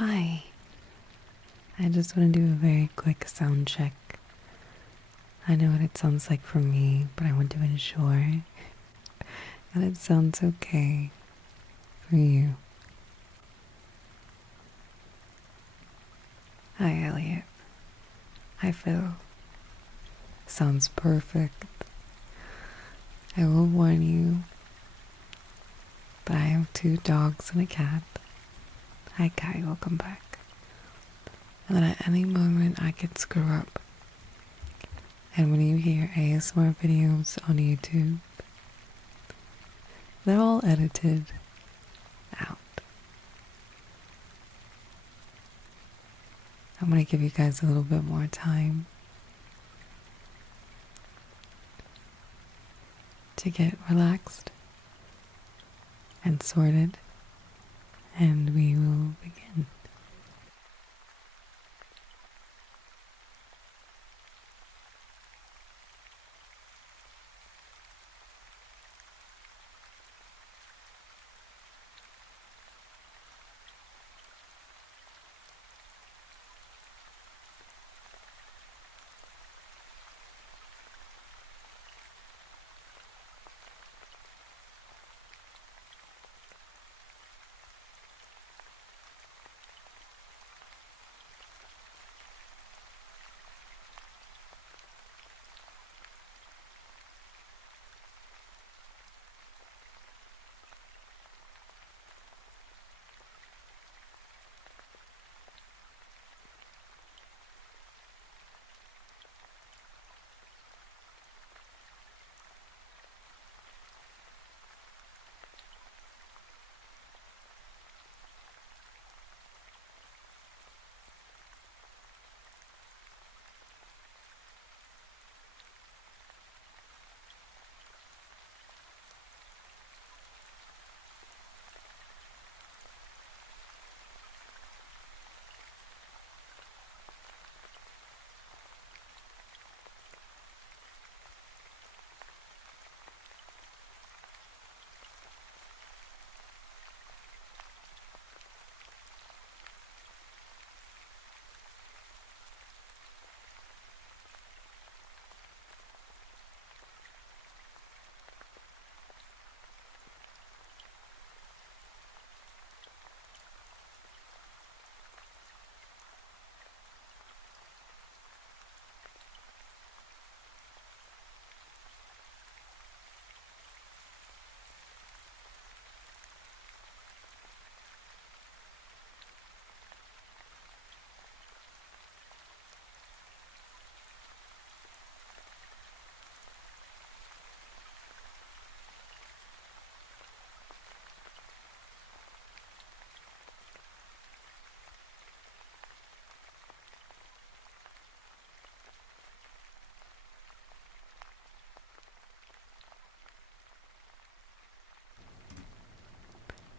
Hi, I just want to do a very quick sound check. I know what it sounds like for me, but I want to ensure that it sounds okay for you. Hi, Elliot. Hi, Phil. Sounds perfect. I will warn you that I have 2 dogs and a cat. Hi, Kai, welcome back. And that at any moment I could screw up. And when you hear ASMR videos on YouTube, they're all edited out. I'm going to give you guys a little bit more time to get relaxed and sorted, and we will begin.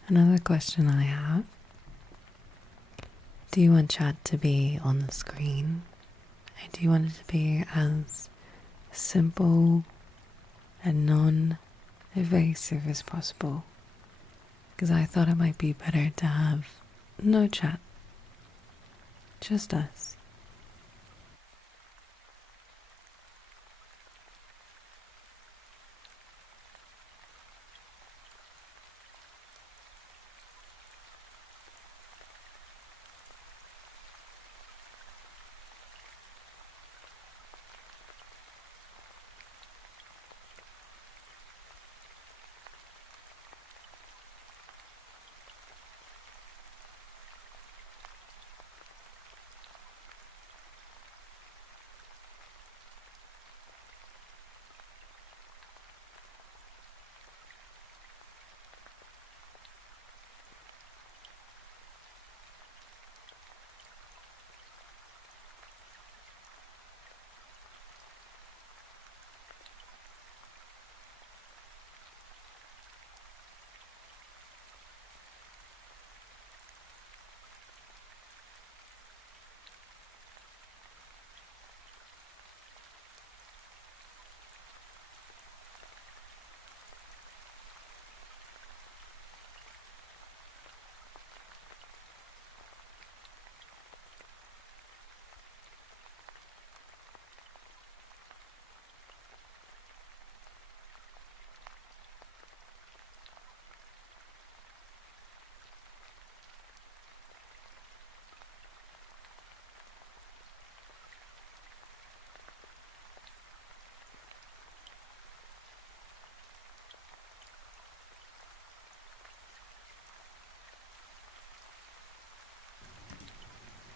Another question I have. Do you want chat to be on the screen? Or do you want it to be as simple and non-evasive as possible? Because I thought it might be better to have no chat. Just us.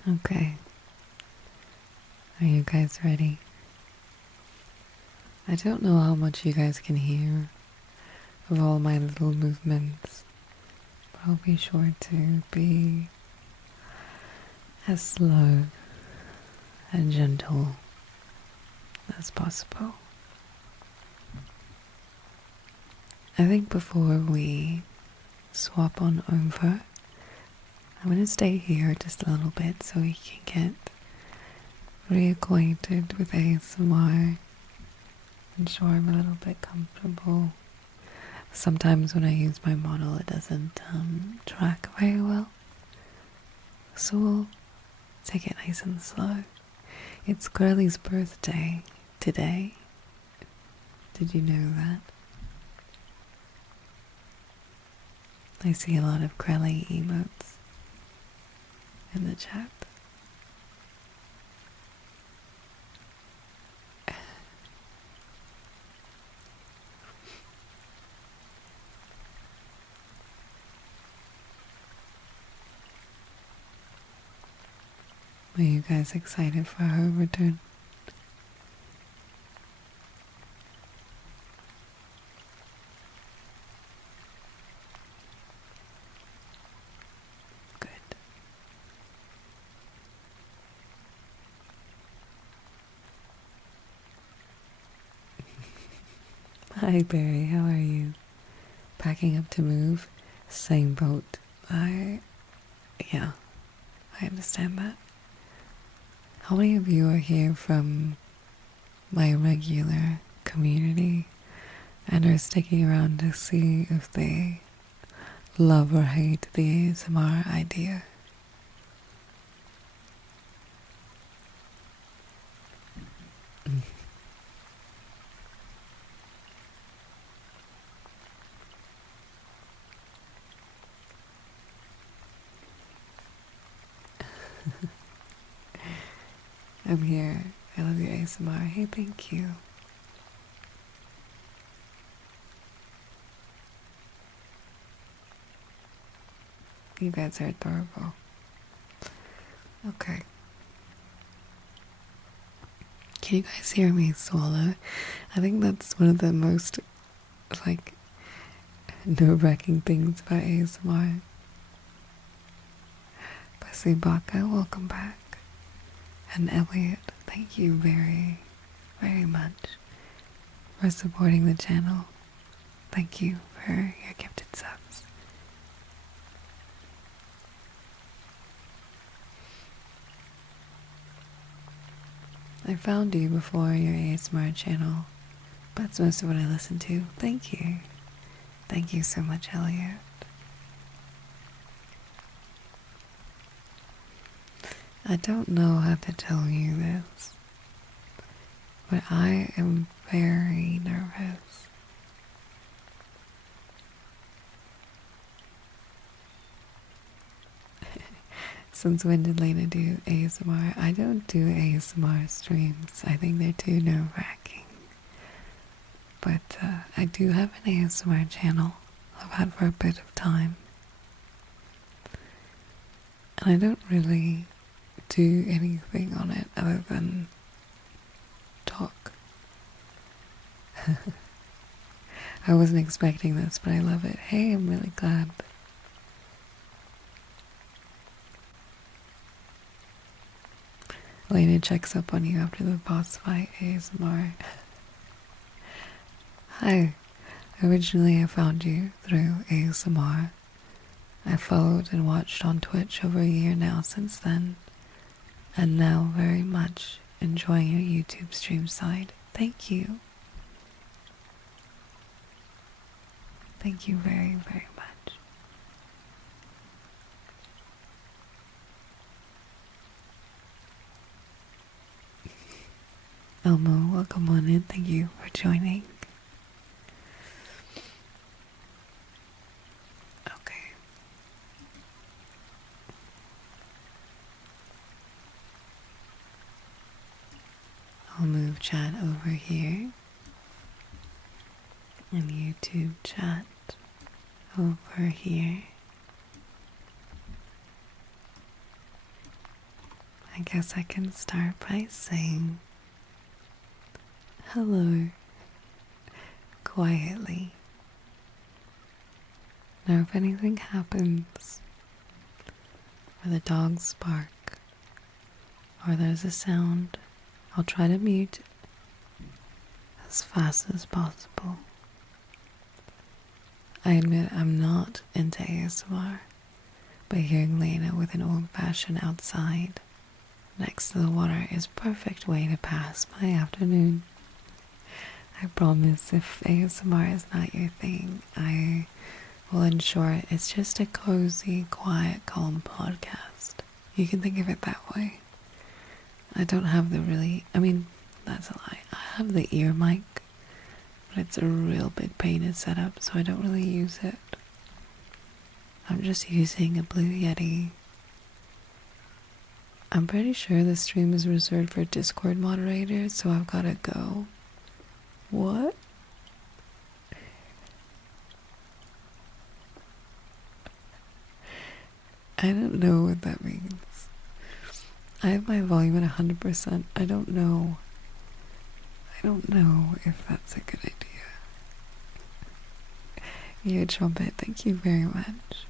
Okay. Are you guys ready? I don't know how much you guys can hear of all my little movements, but I'll be sure to be as slow and gentle as possible. I think before we swap on over, I'm going to stay here just a little bit so we can get reacquainted with ASMR. Ensure I'm a little bit comfortable. Sometimes when I use my model it doesn't track very well. So we'll take it nice and slow. It's Curly's birthday today. Did you know that? I see a lot of Crelly emotes in the chat. Are you guys excited for her return? Good. Hi Barry, how are you? Packing up to move? Same boat. Yeah, I understand that. How many of you are here from my regular community and are sticking around to see if they love or hate the ASMR idea? I'm here. I love your ASMR. Hey, thank you. You guys are adorable. Okay. Can you guys hear me swallow? I think that's one of the most, like, nerve-wracking things about ASMR. Bessie Baka, welcome back. And Elliot, thank you very, very much for supporting the channel. Thank you for your gifted subs. I found you before your ASMR channel. That's most of what I listen to. Thank you. Thank you so much, Elliot. I don't know how to tell you this, but I am very nervous. Since when did Layna do ASMR? I don't do ASMR streams. I think they're too nerve-wracking. But I do have an ASMR channel I've had for a bit of time. And I don't really do anything on it other than talk. I wasn't expecting this, but I love it. Hey, I'm really glad. Layna checks up on you after the boss fight ASMR. Hi. Originally I found you through ASMR. I followed and watched on Twitch over a year now since then, and now very much enjoying your YouTube stream side. Thank you. Thank you very, very much. Elmo, welcome on in. Thank you for joining. Okay. I'll move chat over here. And YouTube chat over here. I guess I can start by saying hello quietly. Now if anything happens, or the dogs bark, or there's a sound, I'll try to mute as fast as possible. I admit I'm not into ASMR, but hearing Layna with an old-fashioned outside next to the water is a perfect way to pass my afternoon. I promise if ASMR is not your thing, I will ensure it's just a cozy, quiet, calm podcast. You can think of it that way. I don't have that's a lie. I have the ear mic, but it's a real big pain to set up, so I don't really use it. I'm just using a Blue Yeti. I'm pretty sure this stream is reserved for Discord moderators, so I've gotta go. What? I don't know what that means. I have my volume at 100%. I don't know if that's a good idea. You trumpet, thank you very much.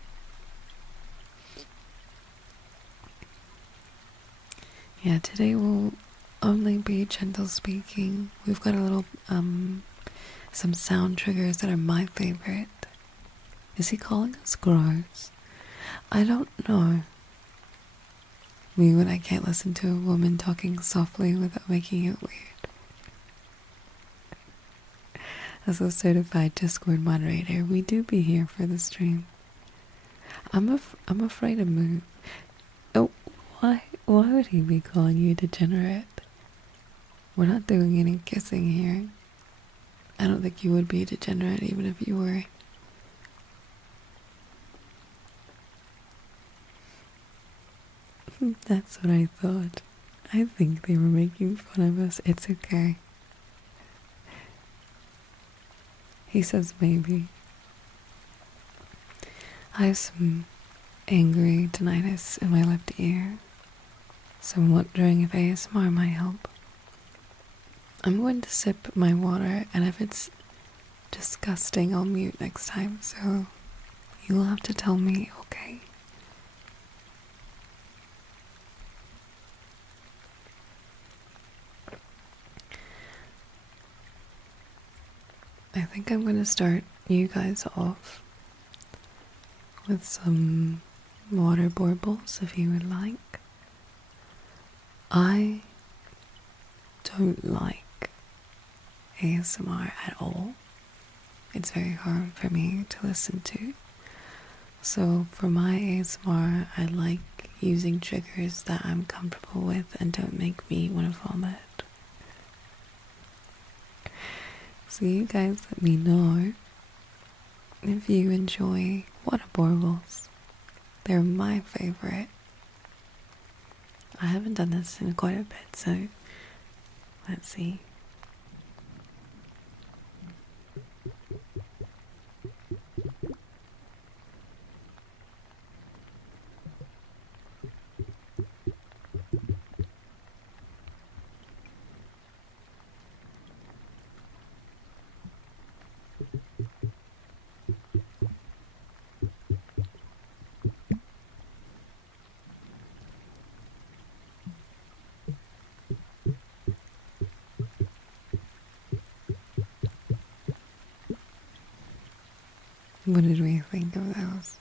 Yeah, today will only be gentle speaking. We've got a little, some sound triggers that are my favorite. Is he calling us gross? I don't know. Me when I can't listen to a woman talking softly without making it weird. As a certified Discord moderator, we do be here for the stream. I'm afraid to move. Oh, why would he be calling you degenerate? We're not doing any kissing here. I don't think you would be degenerate even if you were. That's what I thought. I think they were making fun of us. It's okay. He says maybe. I have some angry tinnitus in my left ear, so I'm wondering if ASMR might help. I'm going to sip my water, and if it's disgusting, I'll mute next time, so you'll have to tell me, okay? I think I'm going to start you guys off with some water baubles if you would like. I don't like ASMR at all. It's very hard for me to listen to. So for my ASMR, I like using triggers that I'm comfortable with and don't make me want to vomit. So you guys let me know if you enjoy water baubles. They're my favorite. I haven't done this in quite a bit, so let's see. What did we think of those?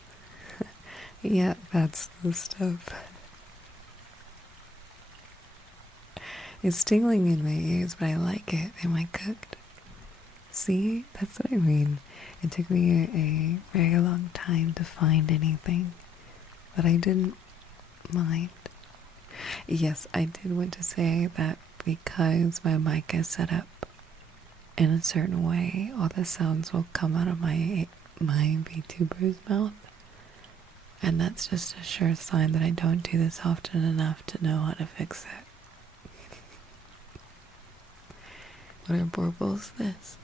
Yeah, that's the stuff. It's tingling in my ears, but I like it. Am I cooked? See, that's what I mean. It took me a very long time to find anything that I didn't mind. Yes, I did want to say that because my mic is set up in a certain way, all the sounds will come out of my vtuber's mouth. And that's just a sure sign that I don't do this often enough to know how to fix it. What are baubles this?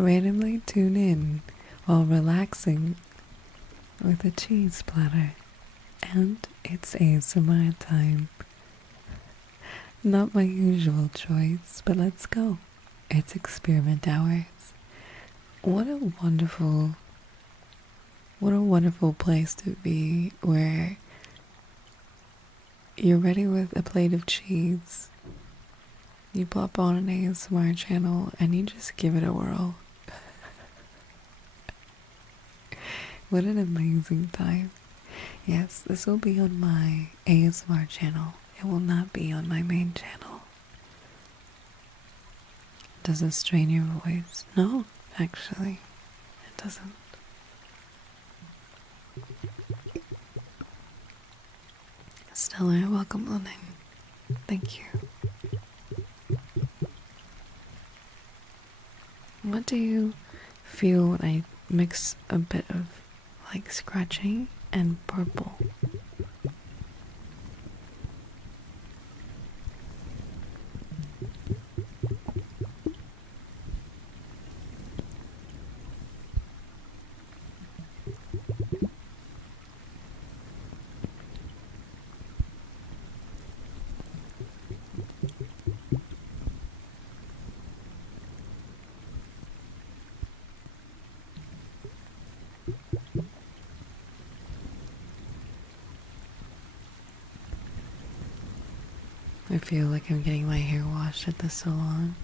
Randomly tune in while relaxing with a cheese platter. And it's ASMR time. Not my usual choice, but let's go. It's experiment hours. What a wonderful place to be where you're ready with a plate of cheese. You plop on an ASMR channel and you just give it a whirl. What an amazing time. Yes, this will be on my ASMR channel. It will not be on my main channel. Does it strain your voice? No, actually, it doesn't. Stellar, welcome on in. Thank you. What do you feel when I mix a bit of like scratching and purple? I feel like I'm getting my hair washed at the salon.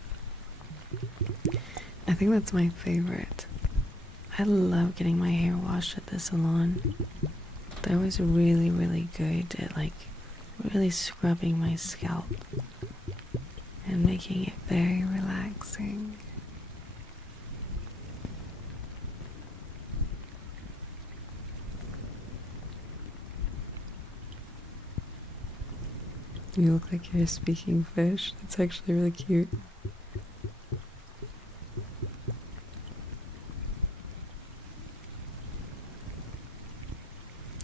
I think that's my favorite. I love getting my hair washed at the salon. They're always really, really good at like really scrubbing my scalp and making it very relaxing. You look like you're speaking fish. That's actually really cute.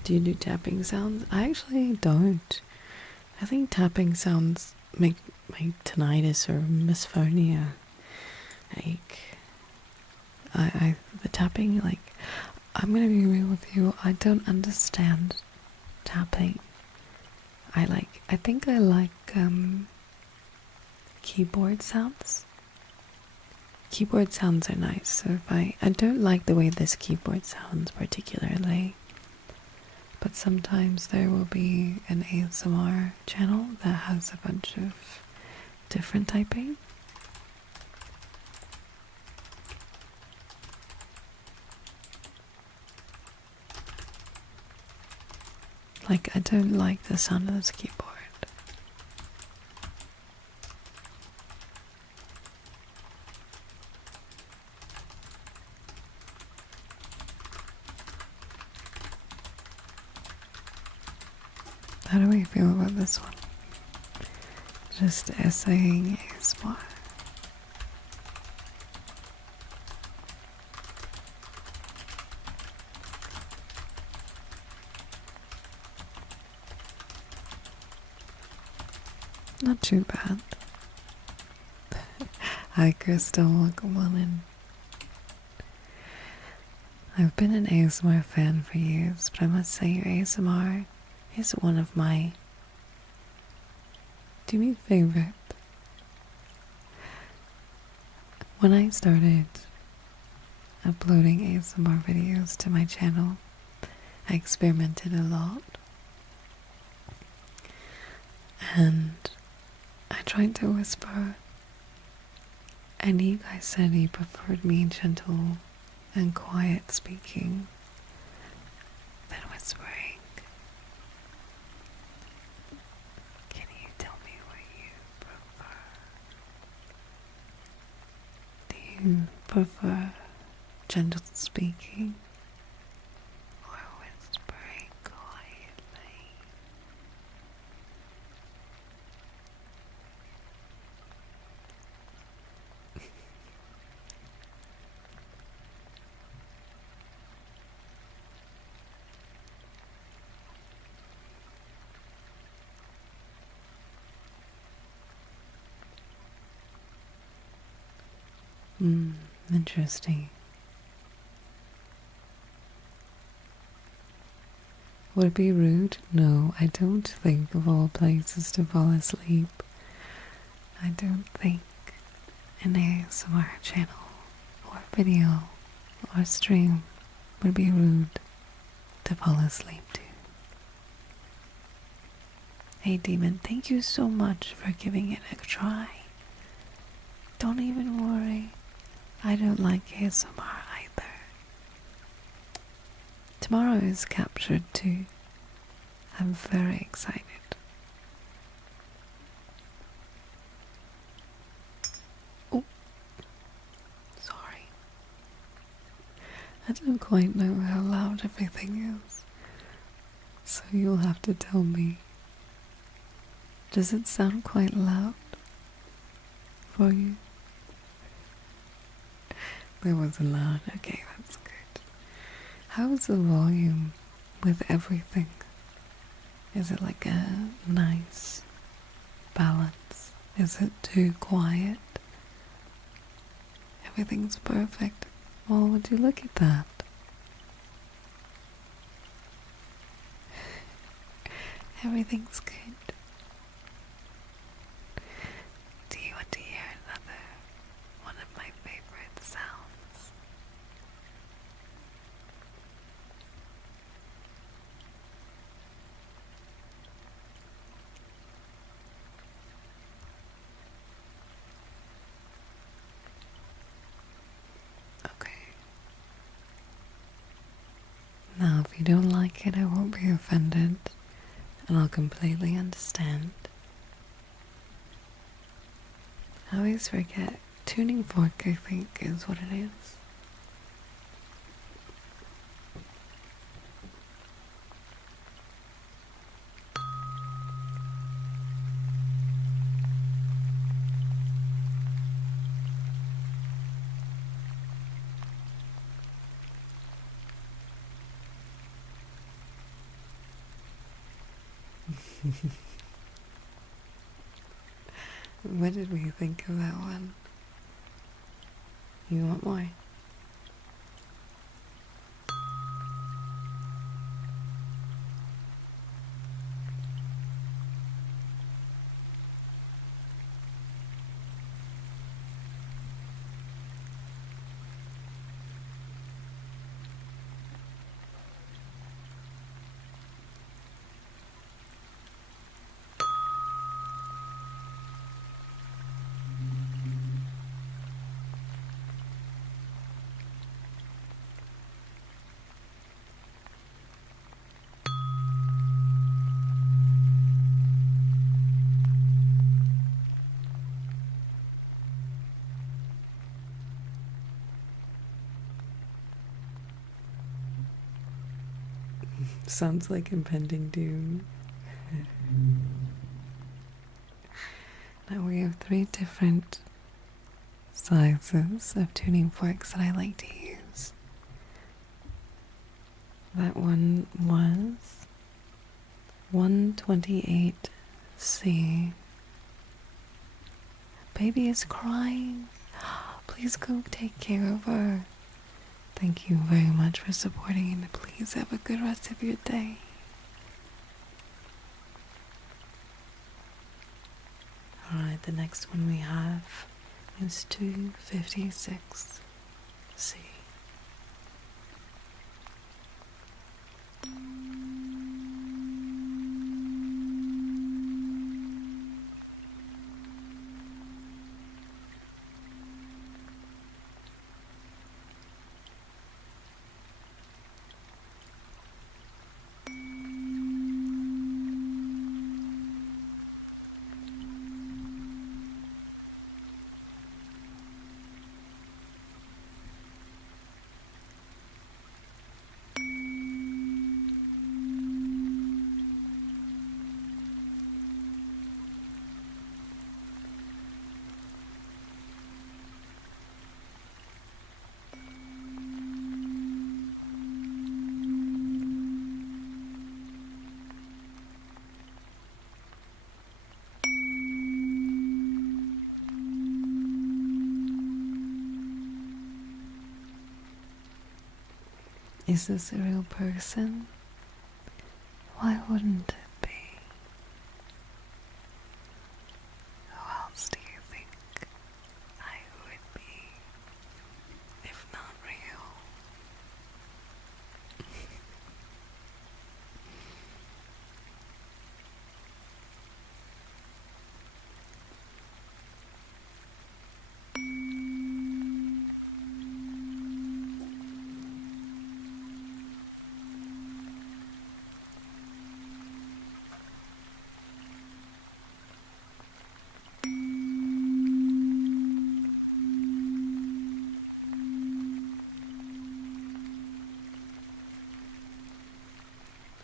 Do you do tapping sounds? I actually don't. I think tapping sounds make my tinnitus or misophonia. Like, the tapping, like, I'm gonna be real with you. I don't understand tapping. I think I like keyboard sounds. keyboard sounds are nice. So if I don't like the way this keyboard sounds particularly, but sometimes there will be an ASMR channel that has a bunch of different typing. Like, I don't like the sound of this keyboard. How do we feel about this one? Just essaying ASMR. Not too bad. Hi Crystal, welcome on in. I've been an ASMR fan for years, but I must say your ASMR is one of my favorite. When I started uploading ASMR videos to my channel, I experimented a lot. And I tried to whisper, and you guys said you preferred me gentle and quiet speaking than whispering. Can you tell me what you prefer? Do you prefer gentle speaking or whispering quietly? Interesting. Would it be rude? No, I don't think of all places to fall asleep. I don't think an ASMR channel or video or stream would be rude to fall asleep to. Hey Demon, thank you so much for giving it a try. Don't even worry. I don't like ASMR either. Tomorrow is captured too. I'm very excited. Oh, sorry. I don't quite know how loud everything is, so you'll have to tell me. Does it sound quite loud for you? It wasn't loud. Okay, that's good. How's the volume with everything? Is it like a nice balance? Is it too quiet? Everything's perfect. Well, would you look at that? Everything's good. Do you want to hear another one of my favorite sounds? Okay. Now, if you don't like it, I won't be offended, and I'll completely understand. I always forget. Tuning fork, I think, is what it is. What did we think of that one? You want more? Sounds like impending doom. Now we have 3 different sizes of tuning forks that I like to use. That one was 128C. Baby is crying. Please go take care of her. Thank you very much for supporting, and please have a good rest of your day. Alright, the next one we have is 256C. Is this a real person? Why wouldn't it be? Who else do you think I would be if not real?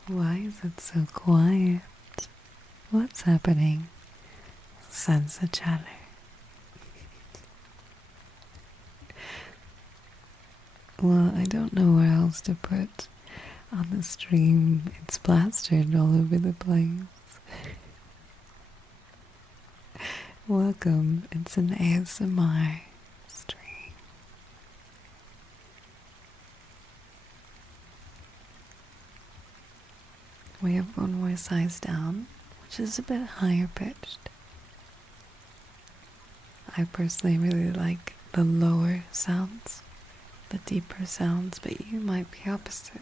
Why is it so quiet? What's happening? Sense the chatter. Well, I don't know where else to put on the stream. It's plastered all over the place. Welcome, it's an ASMR stream. We have one more size down, which is a bit higher pitched. I personally really like the lower sounds, the deeper sounds, but you might be opposite.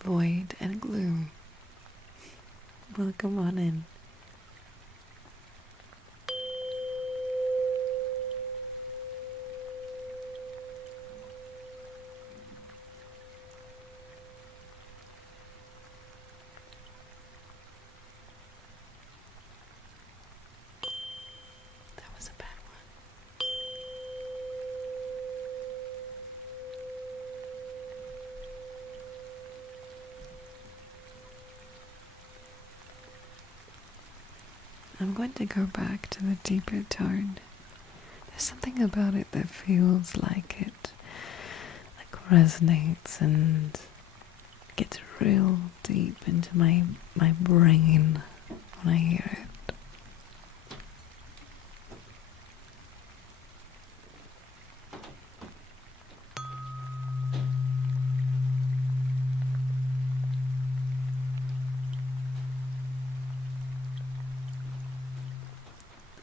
Void and gloom. Welcome on in. That was a bad one. I'm going to go back to the deeper tone. There's something about it that feels like it resonates and gets real deep into my brain when I hear it.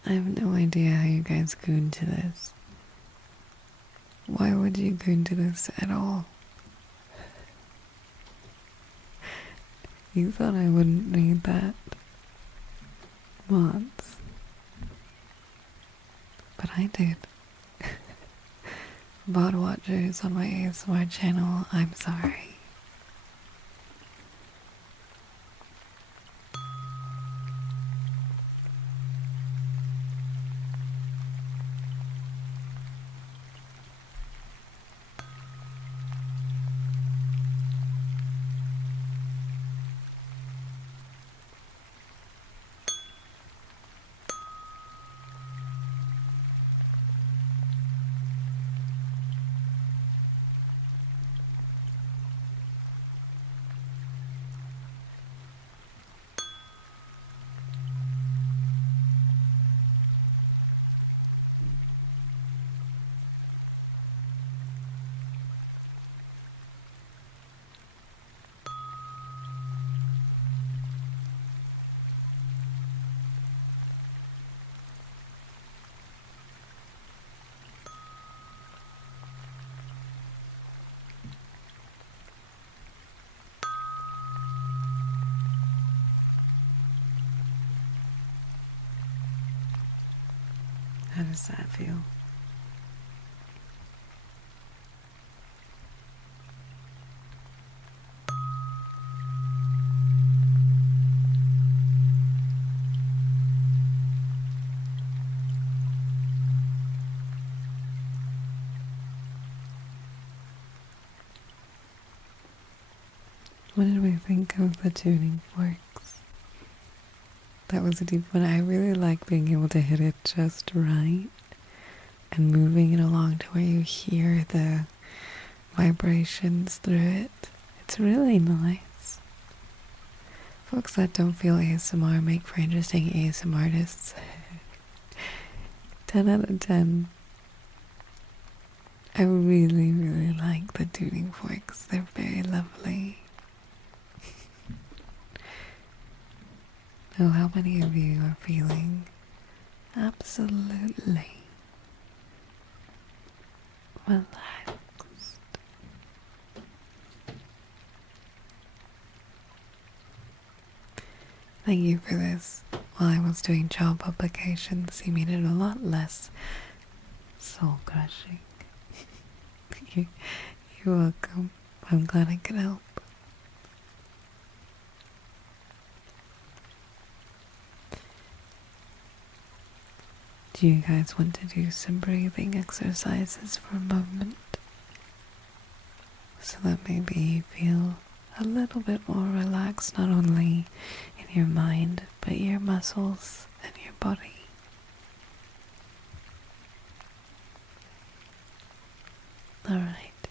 I have no idea how you guys go into this. Why would you go into this at all? You thought I wouldn't need that once, but I did. Bot watchers on my ASMR channel, I'm sorry. How does that feel? What did we think of the tuning forks? That was a deep one. I really like being able to hit it just right and moving it along to where you hear the vibrations through it. It's really nice. Folks that don't feel ASMR make for interesting ASMR artists. 10 out of 10. I really, really like the tuning forks. They're very lovely. Oh, how many of you are feeling absolutely relaxed? Thank you for this. While I was doing job publications, you made it a lot less soul crushing. You're welcome. I'm glad I could help. Do you guys want to do some breathing exercises for a moment? So that maybe you feel a little bit more relaxed, not only in your mind, but your muscles and your body. Alright.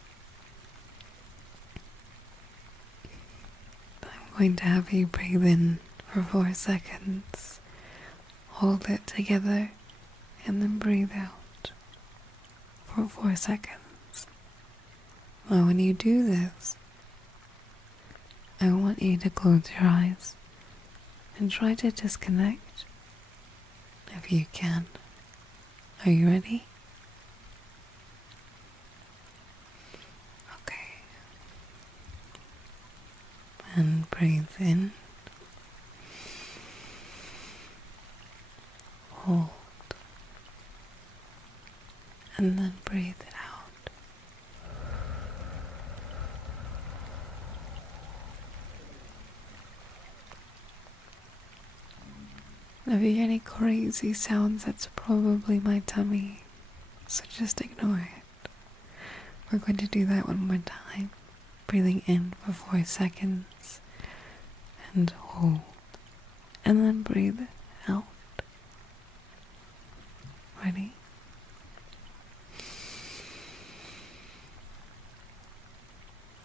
I'm going to have you breathe in for 4 seconds. Hold it together and then breathe out for 4 seconds. Now when you do this, I want you to close your eyes and try to disconnect if you can. Are you ready? Okay. And breathe in. Hold. And then breathe it out. If you hear any crazy sounds, that's probably my tummy, so just ignore it. We're going to do that one more time. Breathing in for 4 seconds and hold, and then breathe out. Ready?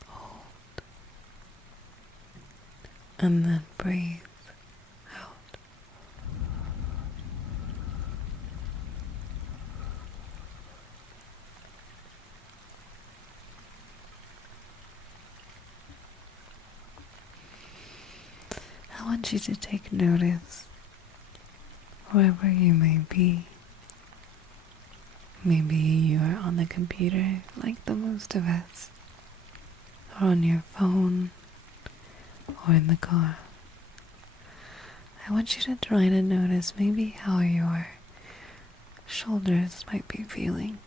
Hold, and then breathe out. I want you to take notice wherever you may be. Maybe you are on the computer like the most of us, or on your phone, or in the car. I want you to try to notice maybe how your shoulders might be feeling.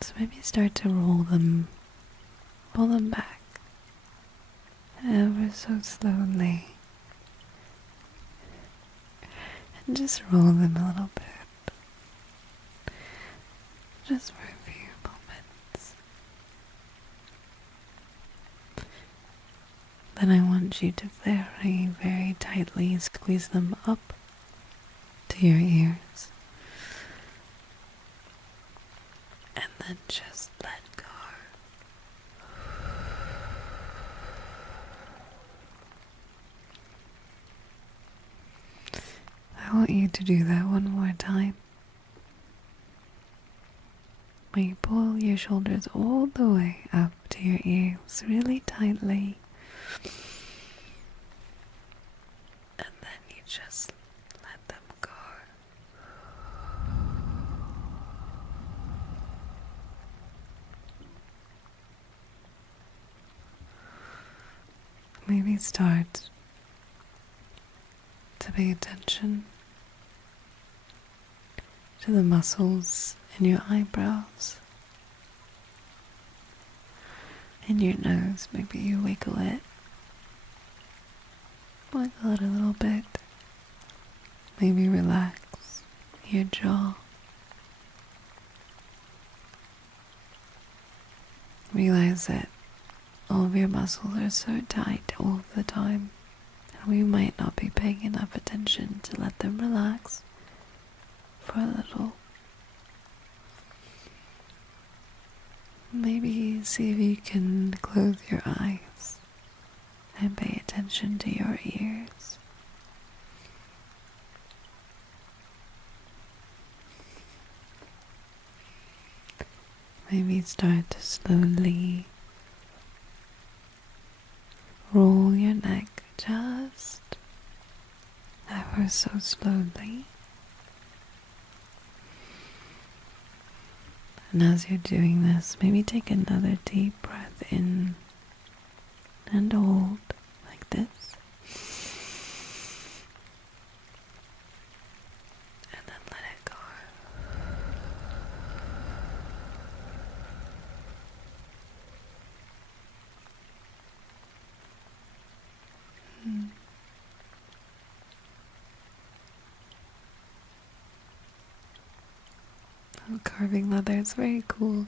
So maybe start to pull them back ever so slowly. And just roll them a little bit. Just for a few moments. Then I want you to very, very tightly squeeze them up to your ears. And then just let go. I want you to do that one more time. When you pull your shoulders all the way up to your ears really tightly, and then you just let them go. Maybe start to pay attention to the muscles in your eyebrows. In your nose, maybe you wiggle it. Wiggle it a little bit. Maybe relax your jaw. Realize that all of your muscles are so tight all the time, and we might not be paying enough attention to let them relax for a little. Maybe see if you can close your eyes and pay attention to your ears. Maybe start to slowly roll your neck just ever so slowly. And as you're doing this, maybe take another deep breath in and hold like this. And then let it go. Oh, carving leather is very cool.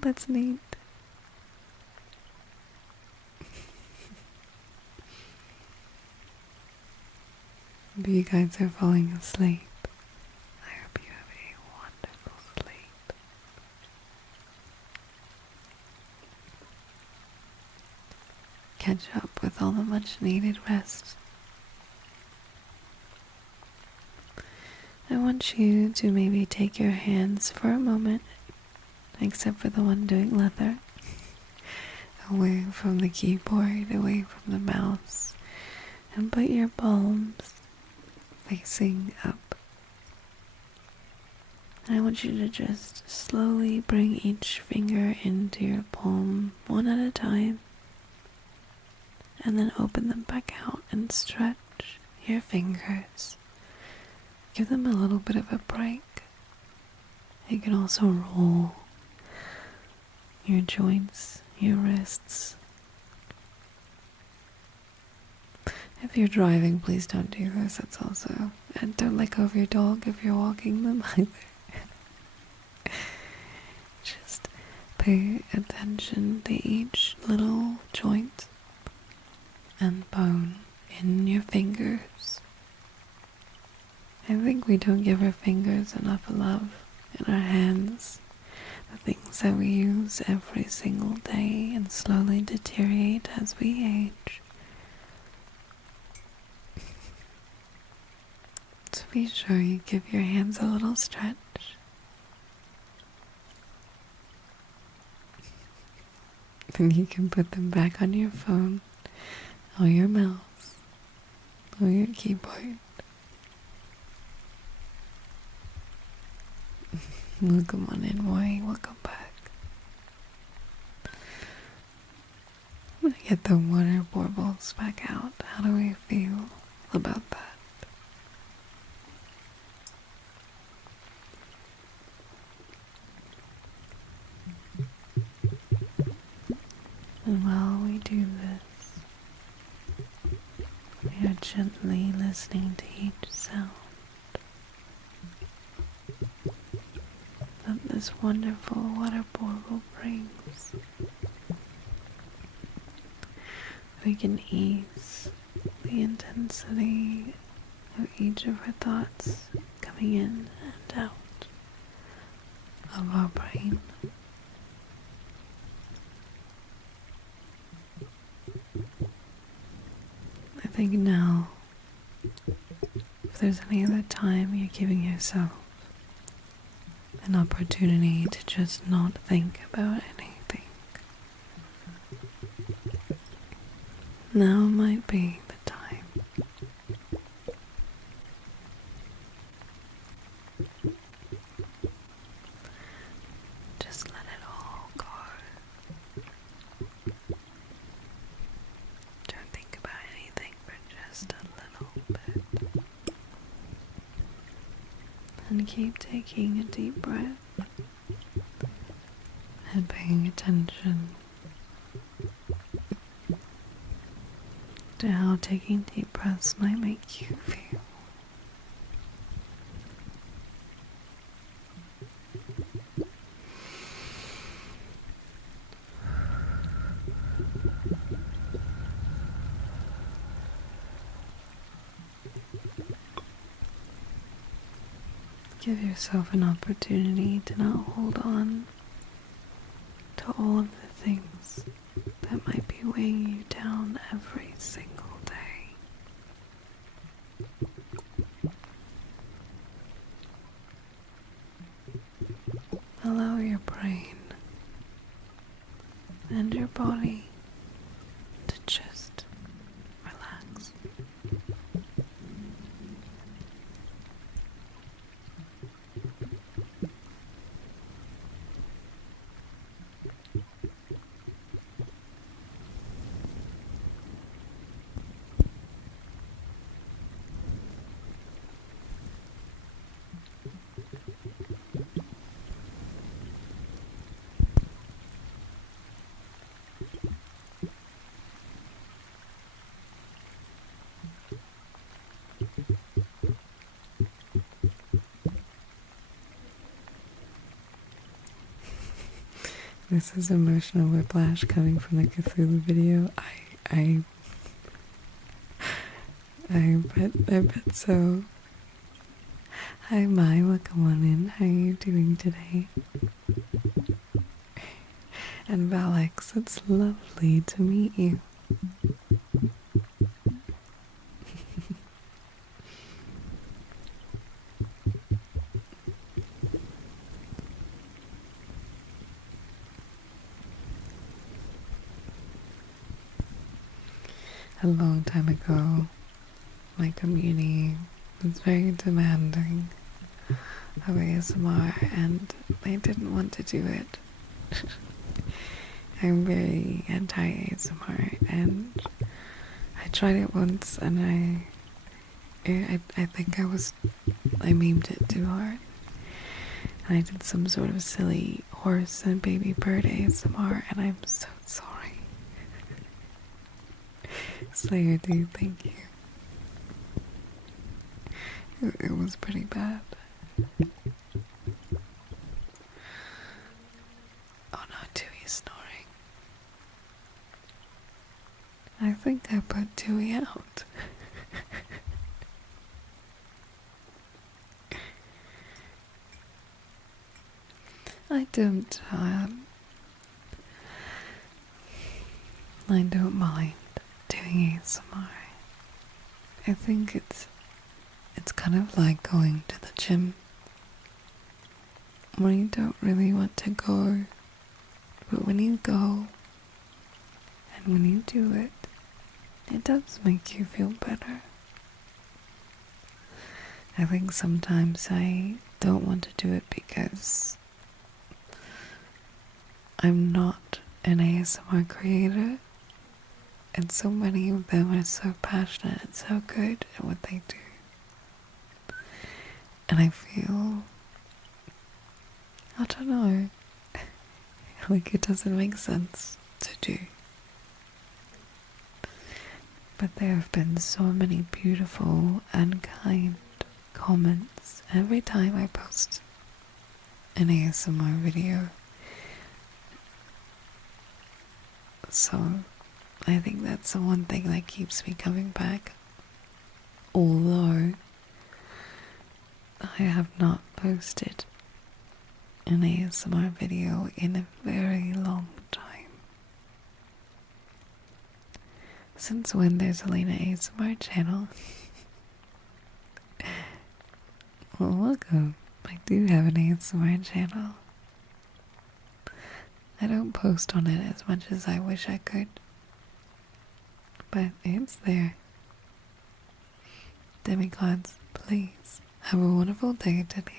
That's neat. Maybe you guys are falling asleep. I hope you have a wonderful sleep. Catch up with all the much needed rest. I want you to maybe take your hands for a moment, except for the one doing leather, away from the keyboard, away from the mouse, and put your palms facing up. And I want you to just slowly bring each finger into your palm one at a time, and then open them back out and stretch your fingers. Give them a little bit of a break. You can also roll your joints, your wrists. If you're driving, please don't do this. That's also, and don't let go of your dog if you're walking them either. Just pay attention to each little joint and bone in your fingers. I think we don't give our fingers enough love in our hands, the things that we use every single day and slowly deteriorate as we age. So be sure you give your hands a little stretch. Then you can put them back on your phone, or your mouse, or your keyboard. Welcome on in, boy. Welcome back. I'm gonna get the water baubles back out. How do we feel about that? And while we do this, we are gently listening to each sound that this wonderful water bauble brings. We can ease the intensity of each of our thoughts coming in and out of our brain. I think now, if there's any other time you're giving yourself an opportunity to just not think about anything, now might be the time. Just let it all go. Don't think about anything for just a little bit. And keep taking a deep breath and paying attention to how taking deep breaths might make you feel. Give yourself an opportunity to not hold on to all of the things that might be weighing you down every single day. Allow your brain and your body to just relax. This is emotional whiplash coming from the Cthulhu video. I bet so. Hi Mai, welcome on in. How are you doing today? And Valix, it's lovely to meet you. A long time ago, my community was very demanding of ASMR and they didn't want to do it. I'm very anti-ASMR and I tried it once and I think I memed it too hard. And I did some sort of silly horse and baby bird ASMR and I'm so sorry. Slayer dude, thank you. It was pretty bad. Oh no, Tui's snoring. I think I put Tui out. I don't mind doing ASMR. I think it's kind of like going to the gym where you don't really want to go, but when you go and when you do it, it does make you feel better. I think sometimes I don't want to do it because I'm not an ASMR creator, and so many of them are so passionate and so good at what they do. And I feel, I don't know, like it doesn't make sense to do. But there have been so many beautiful and kind comments every time I post an ASMR video. So I think that's the one thing that keeps me coming back. Although I have not posted an ASMR video in a very long time. Since when there's a Layna ASMR channel? Well, welcome. I do have an ASMR channel. I don't post on it as much as I wish I could, but it's there. Demigods, please have a wonderful day today.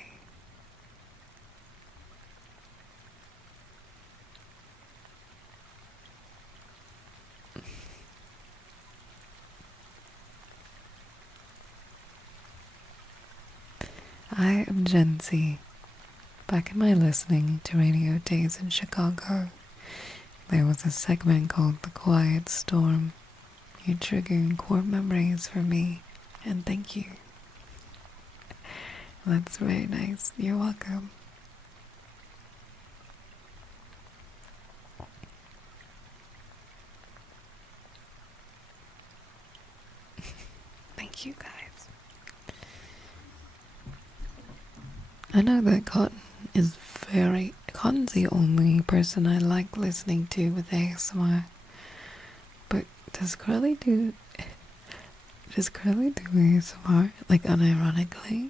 I am Gen Z. Back in my listening to radio days in Chicago, there was a segment called The Quiet Storm. You're triggering core memories for me, and thank you. That's very nice. You're welcome. Thank you, guys. I know that Cotton's the only person I like listening to with ASMR. But does Curly do ASMR, like, unironically?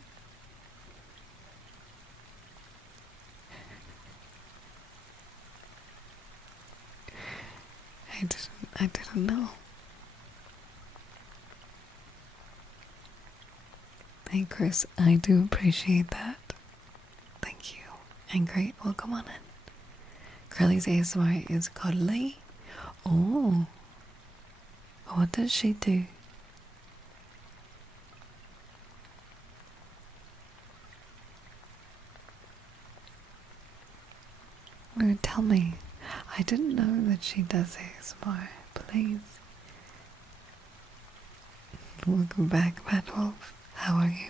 I didn't know. Hey Chris, I do appreciate that. Thank you. And great, welcome on in. Curly's ASMR is cuddly. Oh. What does she do? No, tell me. I didn't know that she does ASMR. Please. Welcome back, Bad Wolf. How are you?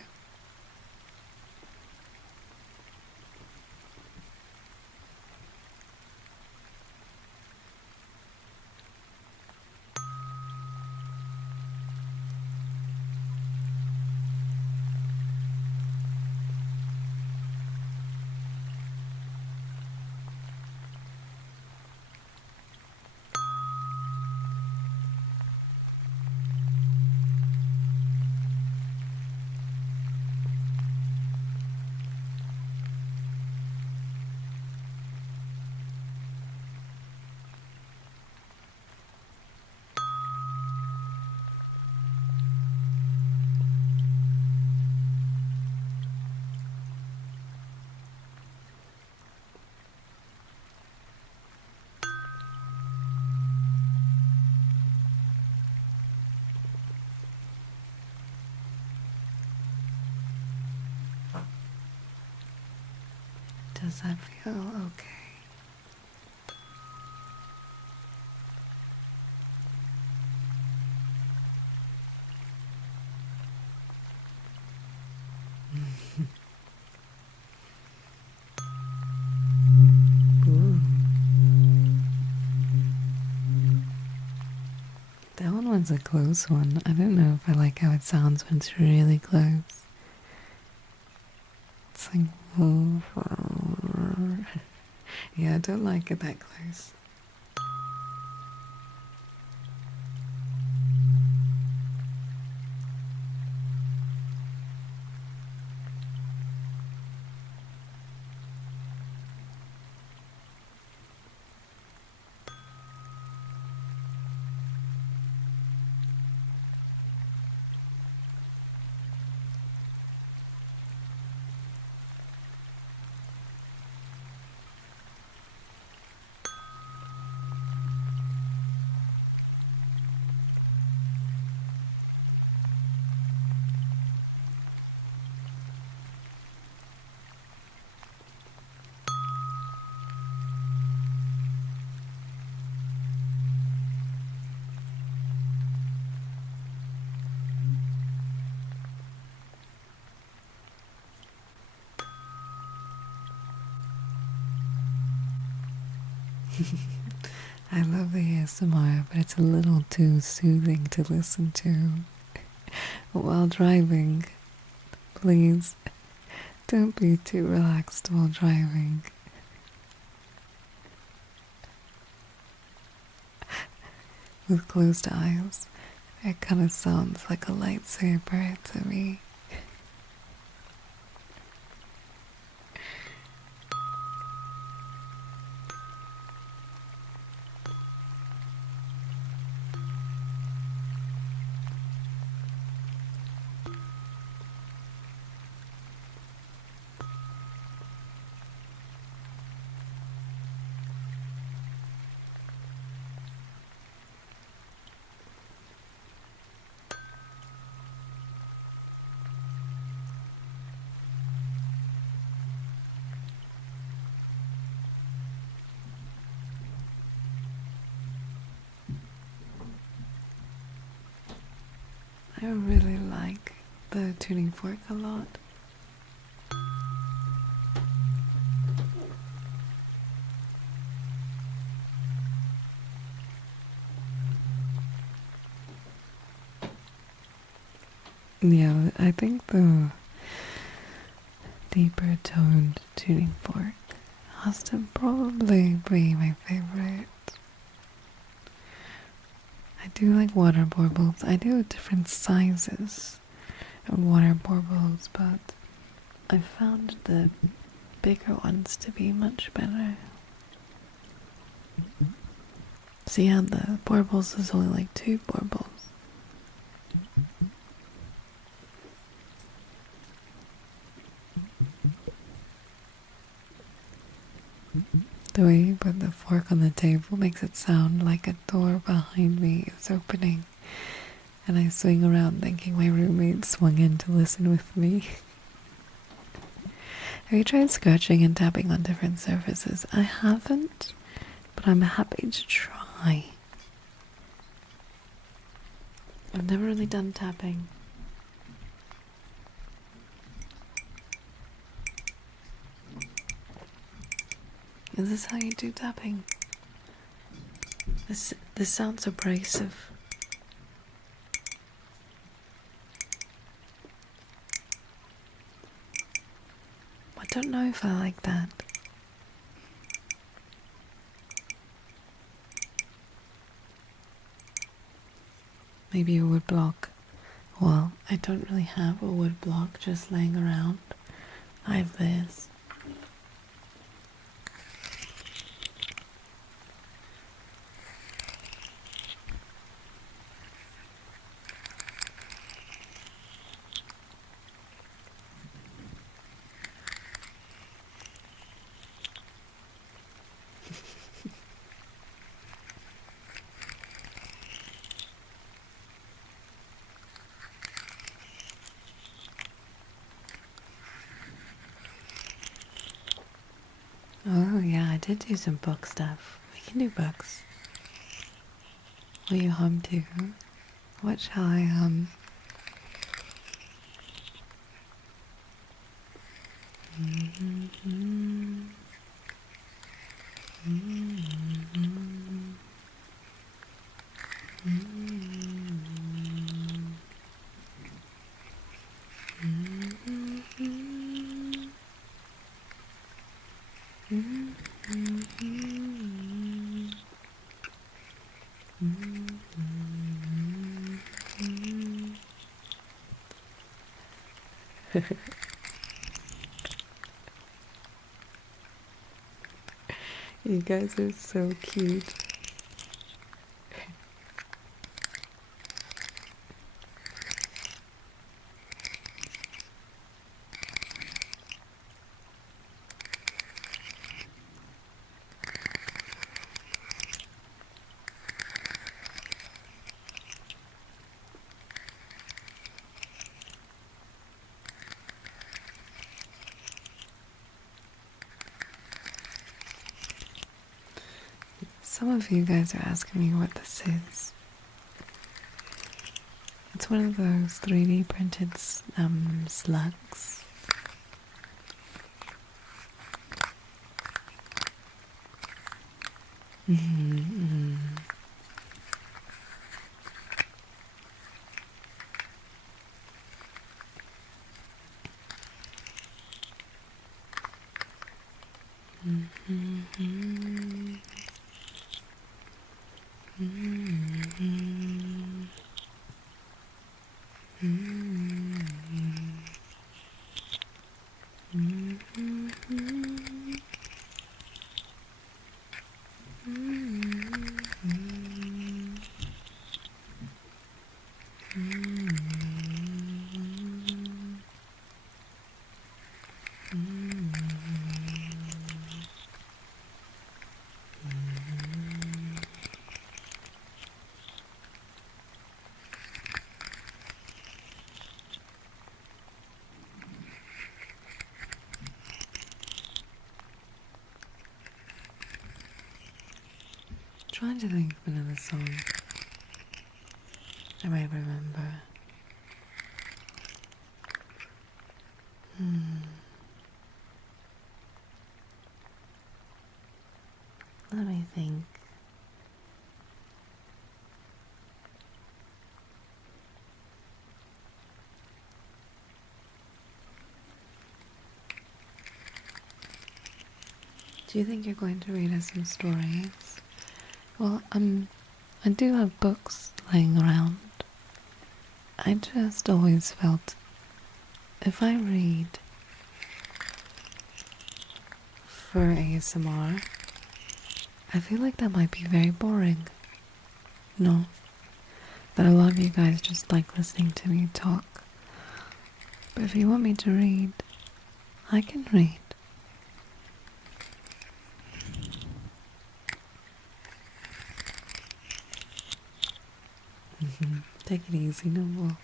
Does that feel okay? Ooh. That one was a close one. I don't know if I like how it sounds when it's really close. It's like, yeah, I don't like it that close. I love the ASMR, but it's a little too soothing to listen to while driving. Please, don't be too relaxed while driving. With closed eyes, it kind of sounds like a lightsaber to me. I really like the tuning fork a lot. Yeah, I think the deeper toned tuning fork has to probably be my favorite. I do like water baubles. I do different sizes of water baubles, but I found the bigger ones to be much better. See how the baubles is only like 2 baubles. The way you put the fork on the table makes it sound like a door behind me is opening, and I swing around thinking my roommate swung in to listen with me. Have you tried scratching and tapping on different surfaces? I haven't, but I'm happy to try. I've never really done tapping. Is this how you do tapping? This sounds abrasive. I don't know if I like that. Maybe a wood block. Well, I don't really have a wood block just laying around. I have this. Oh yeah, I did do some book stuff. We can do books. Will you hum too? What shall I hum? You guys are so cute. Some of you guys are asking me what this is. It's one of those 3D printed slugs. Trying to think of another song I might remember. think. Do you think you're going to read us some stories? Well, I do have books laying around. I just always felt if I read for ASMR, I feel like that might be very boring. No, that a lot of you guys just like listening to me talk. But if you want me to read, I can read. Take it easy, Noble.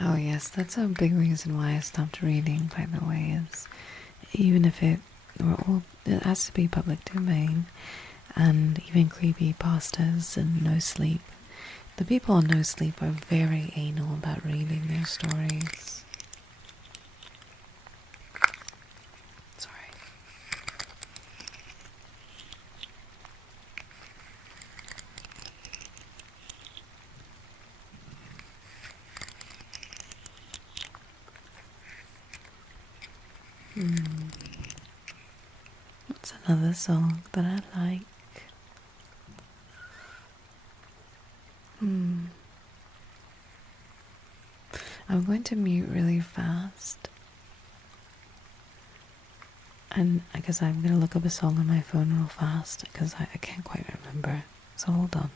Oh yes, that's a big reason why I stopped reading, by the way, is even if it has to be public domain, and even creepy pastas and no sleep. The people on no sleep are very anal about reading their stories. Sorry. What's another song that I like? I'm going to mute really fast. And I guess I'm going to look up a song on my phone real fast because I can't quite remember. So hold on.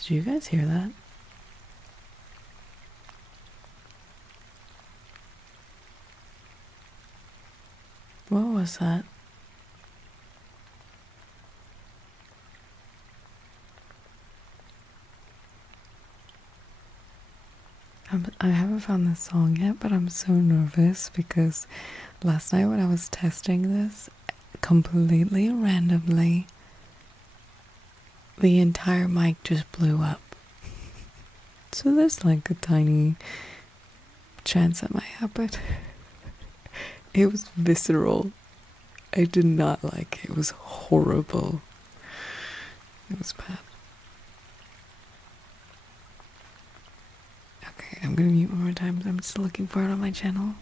Did you guys hear that? What was that? I haven't found this song yet, but I'm so nervous because last night when I was testing this, completely randomly, the entire mic just blew up. So there's like a tiny chance that might happen. It was visceral. I did not like it. It was horrible. It was bad. Okay, I'm gonna mute one more time. I'm still looking for it on my channel.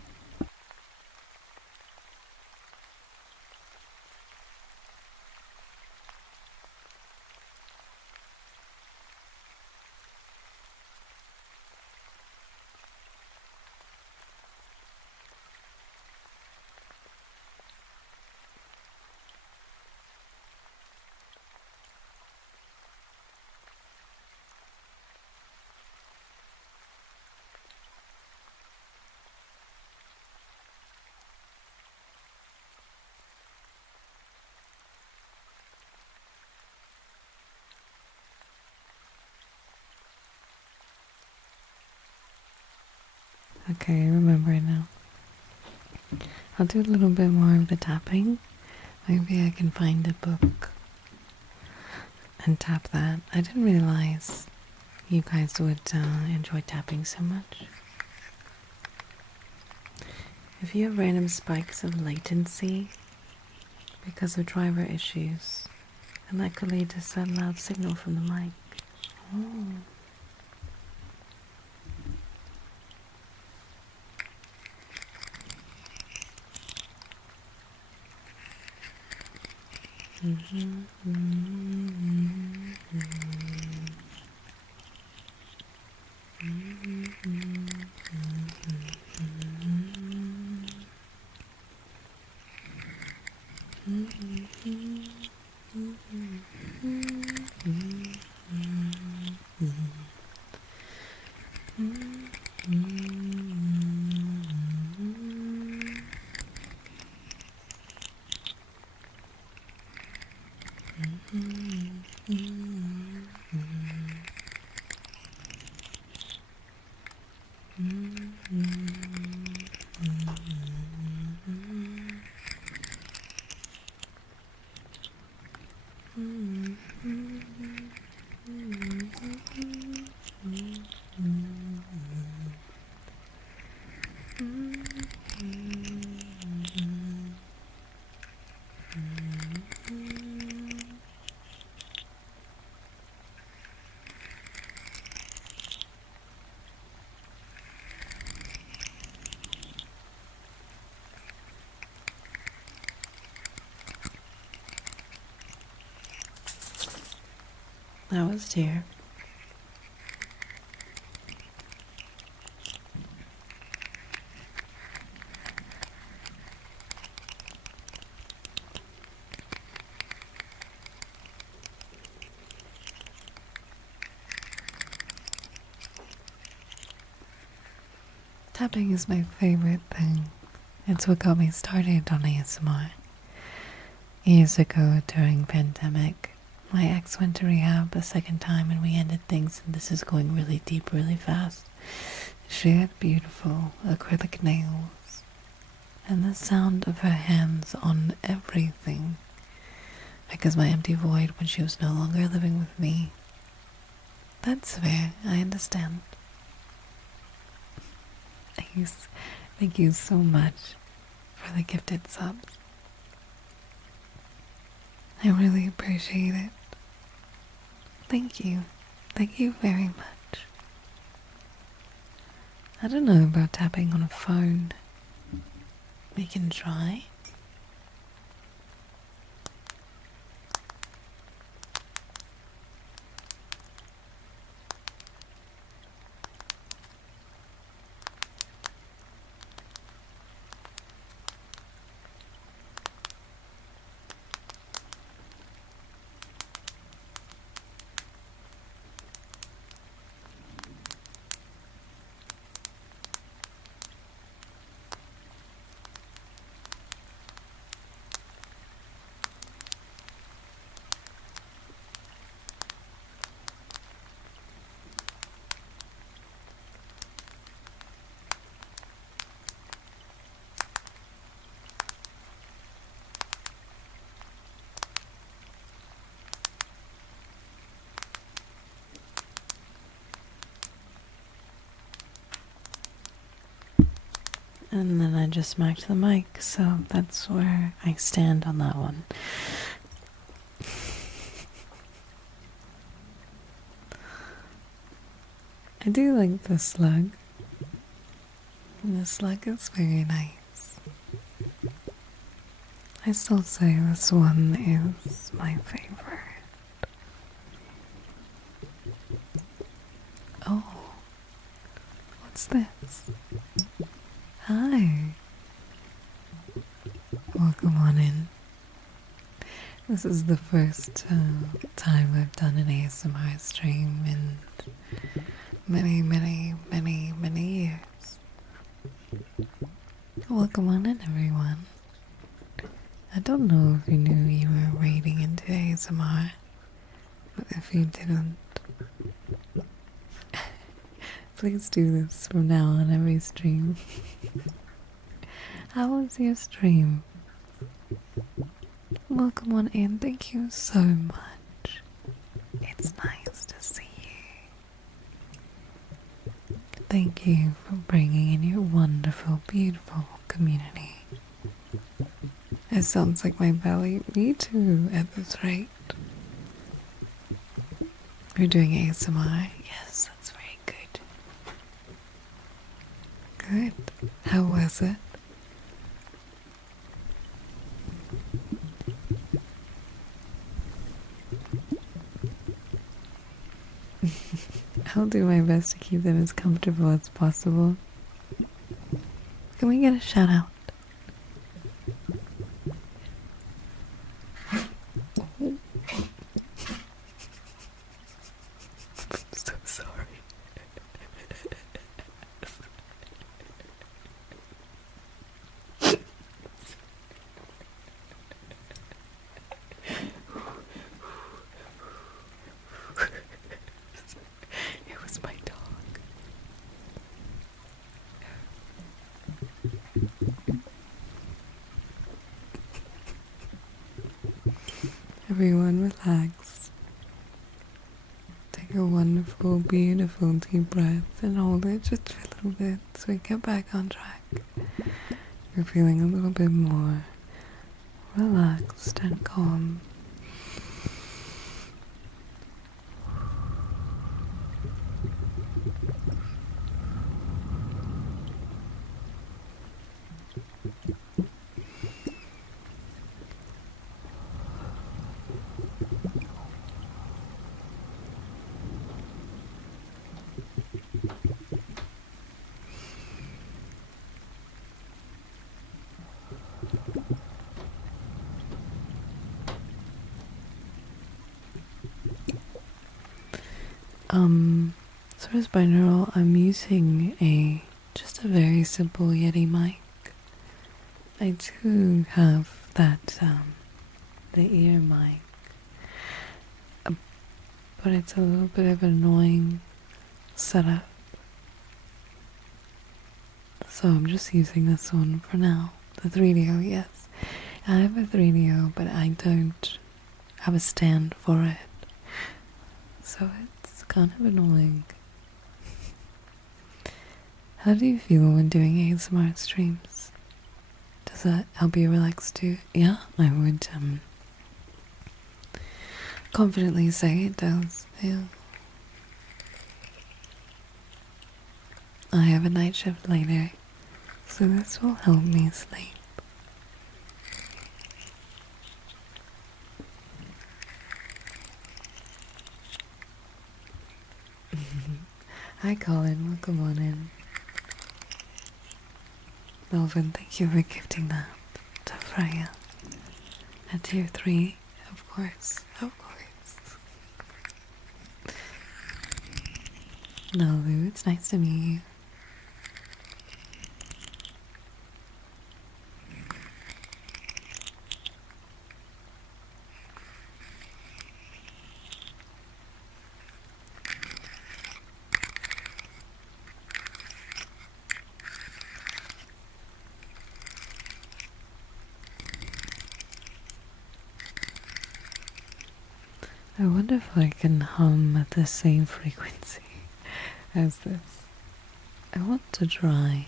Okay, I remember it now. I'll do a little bit more of the tapping. Maybe I can find a book and tap that. I didn't realize you guys would enjoy tapping so much. If you have random spikes of latency because of driver issues, and that could lead to some loud signal from the mic. Oh. That was dear. Tapping is my favorite thing. It's what got me started on ASMR. Years ago during pandemic, my ex went to rehab a second time and we ended things, and this is going really deep really fast. She had beautiful acrylic nails and the sound of her hands on everything because my empty void when she was no longer living with me. That's fair, I understand. Thank you so much for the gifted subs. I really appreciate it. Thank you. Thank you very much. I don't know about tapping on a phone. We can try. And then I just smacked the mic, so that's where I stand on that one. I do like the slug. The slug is very nice. I still say this one is my favorite. Oh, what's this? Hi. Welcome on in. This is the first time I've done an ASMR stream in many years. Welcome on in, everyone. I don't know if you knew you were raiding into ASMR, but if you didn't, please do this from now on every stream. How was your stream? Welcome on in. Thank you so much. It's nice to see you. thank you for bringing in your wonderful, beautiful community. It sounds like my belly. Me too, at this rate. You're doing ASMR? Yes, that's very good. Good. How was it? I'll do my best to keep them as comfortable as possible. Can we get a shout out? I'm so sorry. It was my dog. Everyone relax. Take a wonderful, beautiful deep breath and hold it just for a little bit so we get back on track. You're feeling a little bit more relaxed and calm. So as binaural, I'm using just a very simple Yeti mic. I do have that, the ear mic, but it's a little bit of an annoying setup. So I'm just using this one for now. The 3DO, yes. I have a 3DO, but I don't have a stand for it. So it's kind of annoying. How do you feel when doing ASMR streams? Does that help you relax too? Yeah, I would confidently say it does. Yeah. I have a night shift later, so this will help me sleep. Hi Colin, welcome on in. Melvin, thank you for gifting that to Freya. At tier 3, of course, of course. Nalu, it's nice to meet you. I wonder if I can hum at the same frequency as this. I want to try.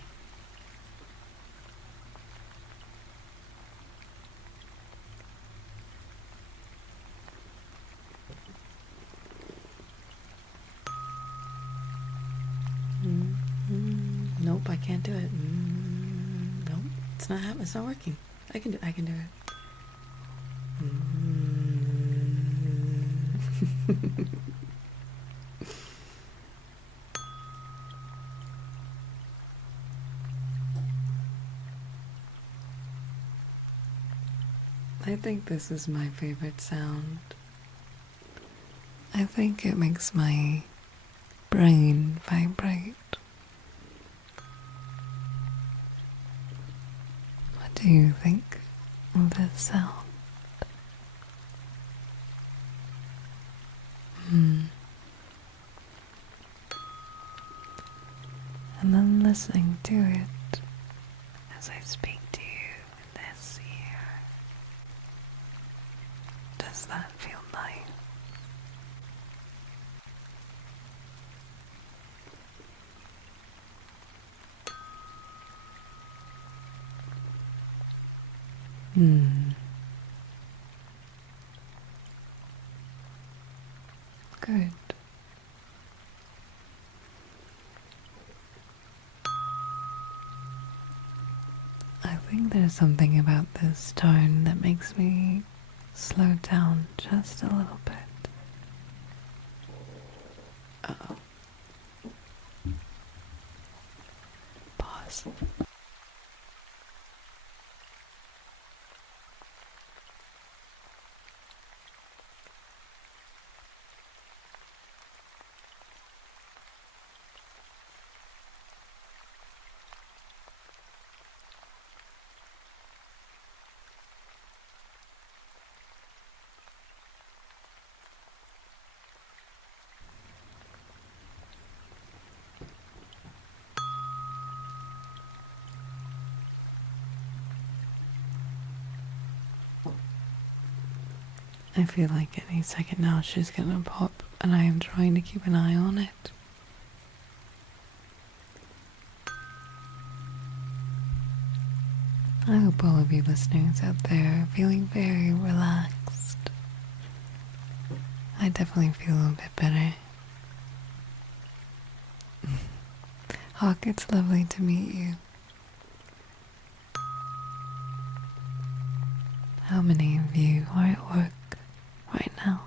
Nope, I can't do it. Nope, it's not happening. It's not working. I can do it. I think this is my favorite sound. I think it makes my brain vibrate. What do you think of this sound? And then listening to it as I speak to you in this ear. Does that feel nice? Good. I think there's something about this tone that makes me slow down just a little bit. Uh-oh. Pause. I feel like any second now she's gonna pop, and I am trying to keep an eye on it. I hope all of you listeners out there are feeling very relaxed. I definitely feel a little bit better. Hawk, it's lovely to meet you. How many of you are at work right now?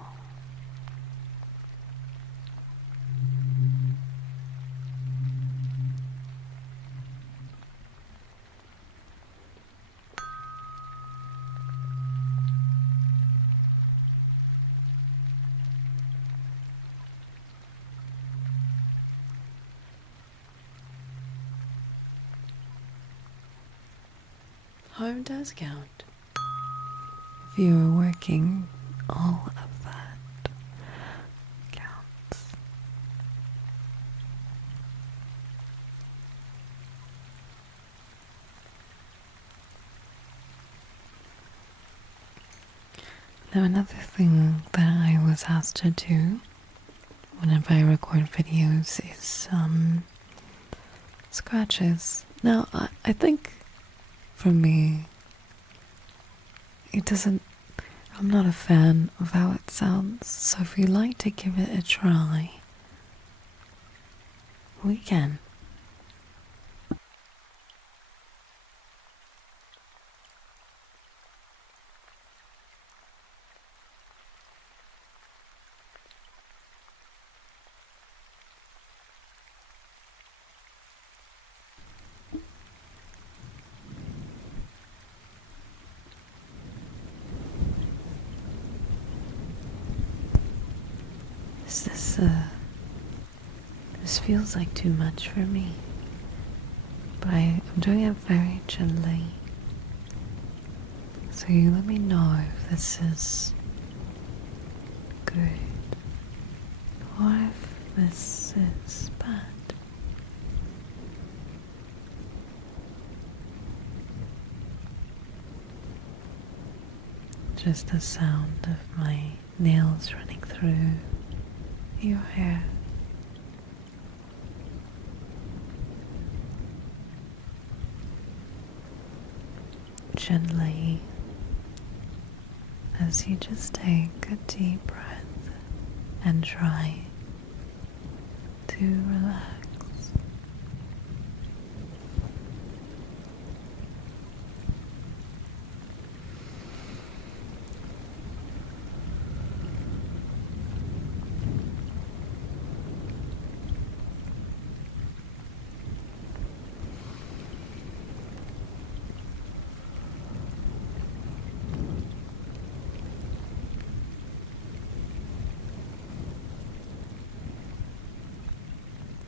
Home does count. If you are working, all of that counts. Now another thing that I was asked to do whenever I record videos is scratches. Now I think for me it doesn't, I'm not a fan of how it sounds, so if you'd like to give it a try, we can. This feels like too much for me, but I'm doing it very gently, so you let me know if this is good or if this is bad. Just the sound of my nails running through your hair. Gently, as you just take a deep breath and try to relax.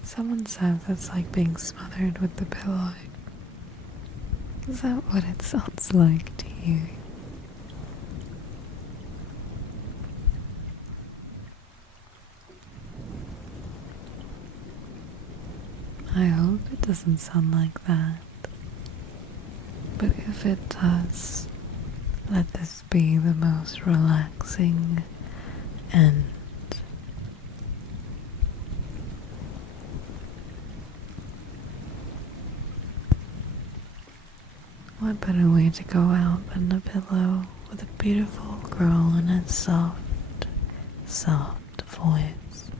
Someone says it's like being smothered with the pillow. Is that what it sounds like to you? I hope it doesn't sound like that. But if it does, let this be the most relaxing end. What better way to go out on a pillow with a beautiful girl in a soft, soft voice.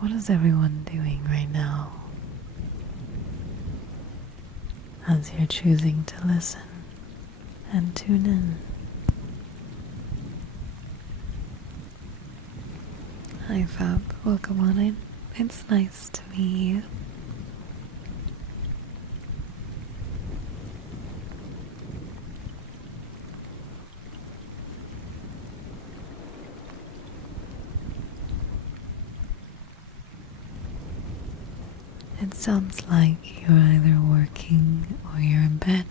What is everyone doing right now as you're choosing to listen and tune in? Hi Fab, welcome on in. It's nice to meet you. It sounds like you're either working or you're in bed.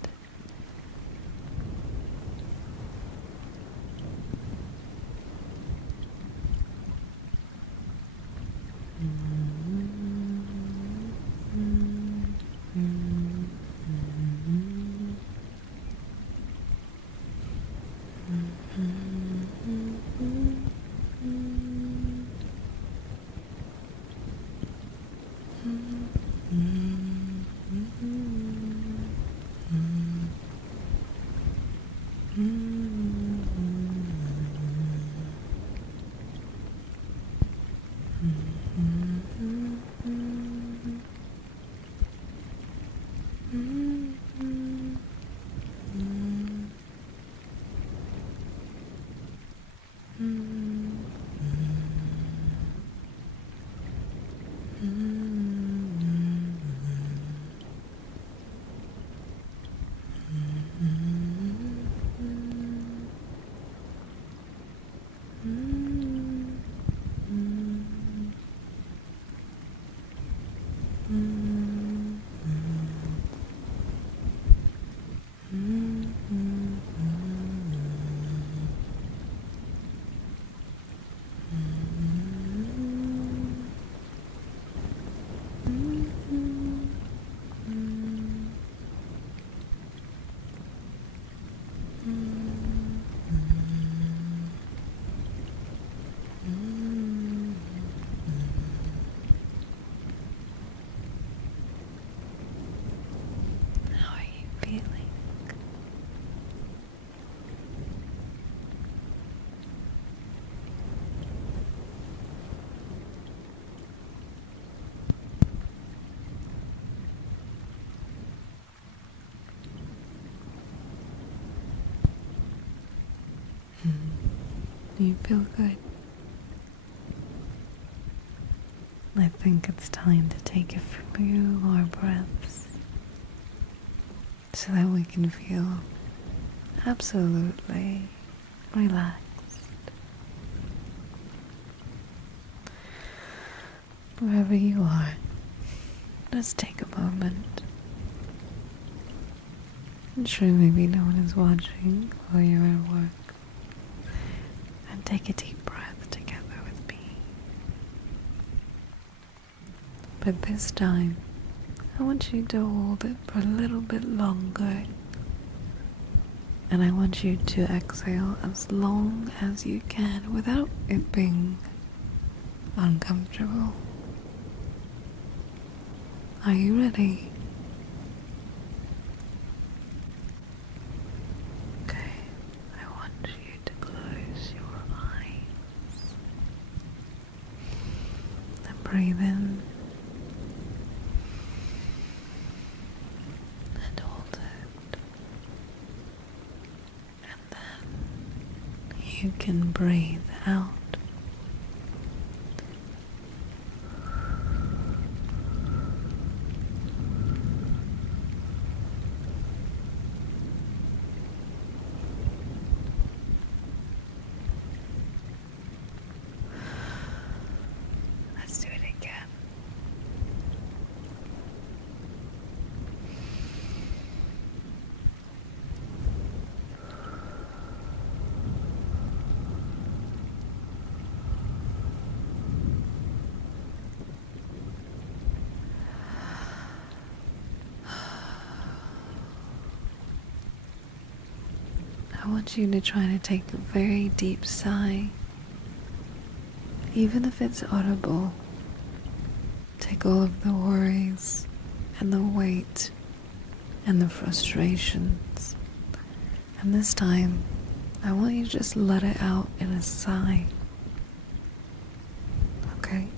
How are you feeling? You feel good. I think it's time to take a few more breaths so that we can feel absolutely relaxed. Wherever you are, just take a moment. I'm sure maybe no one is watching while you're at work. And take a deep breath together with me. But this time, I want you to hold it for a little bit longer. And I want you to exhale as long as you can without it being uncomfortable. Are you ready? Okay, I want you to close your eyes and breathe in and hold it, and then you can breathe out. Let's do it again. want you to try to take a very deep sigh, even if it's audible. Take all of the worries and the weight and the frustrations, and this time I want you to just let it out in a sigh. Okay?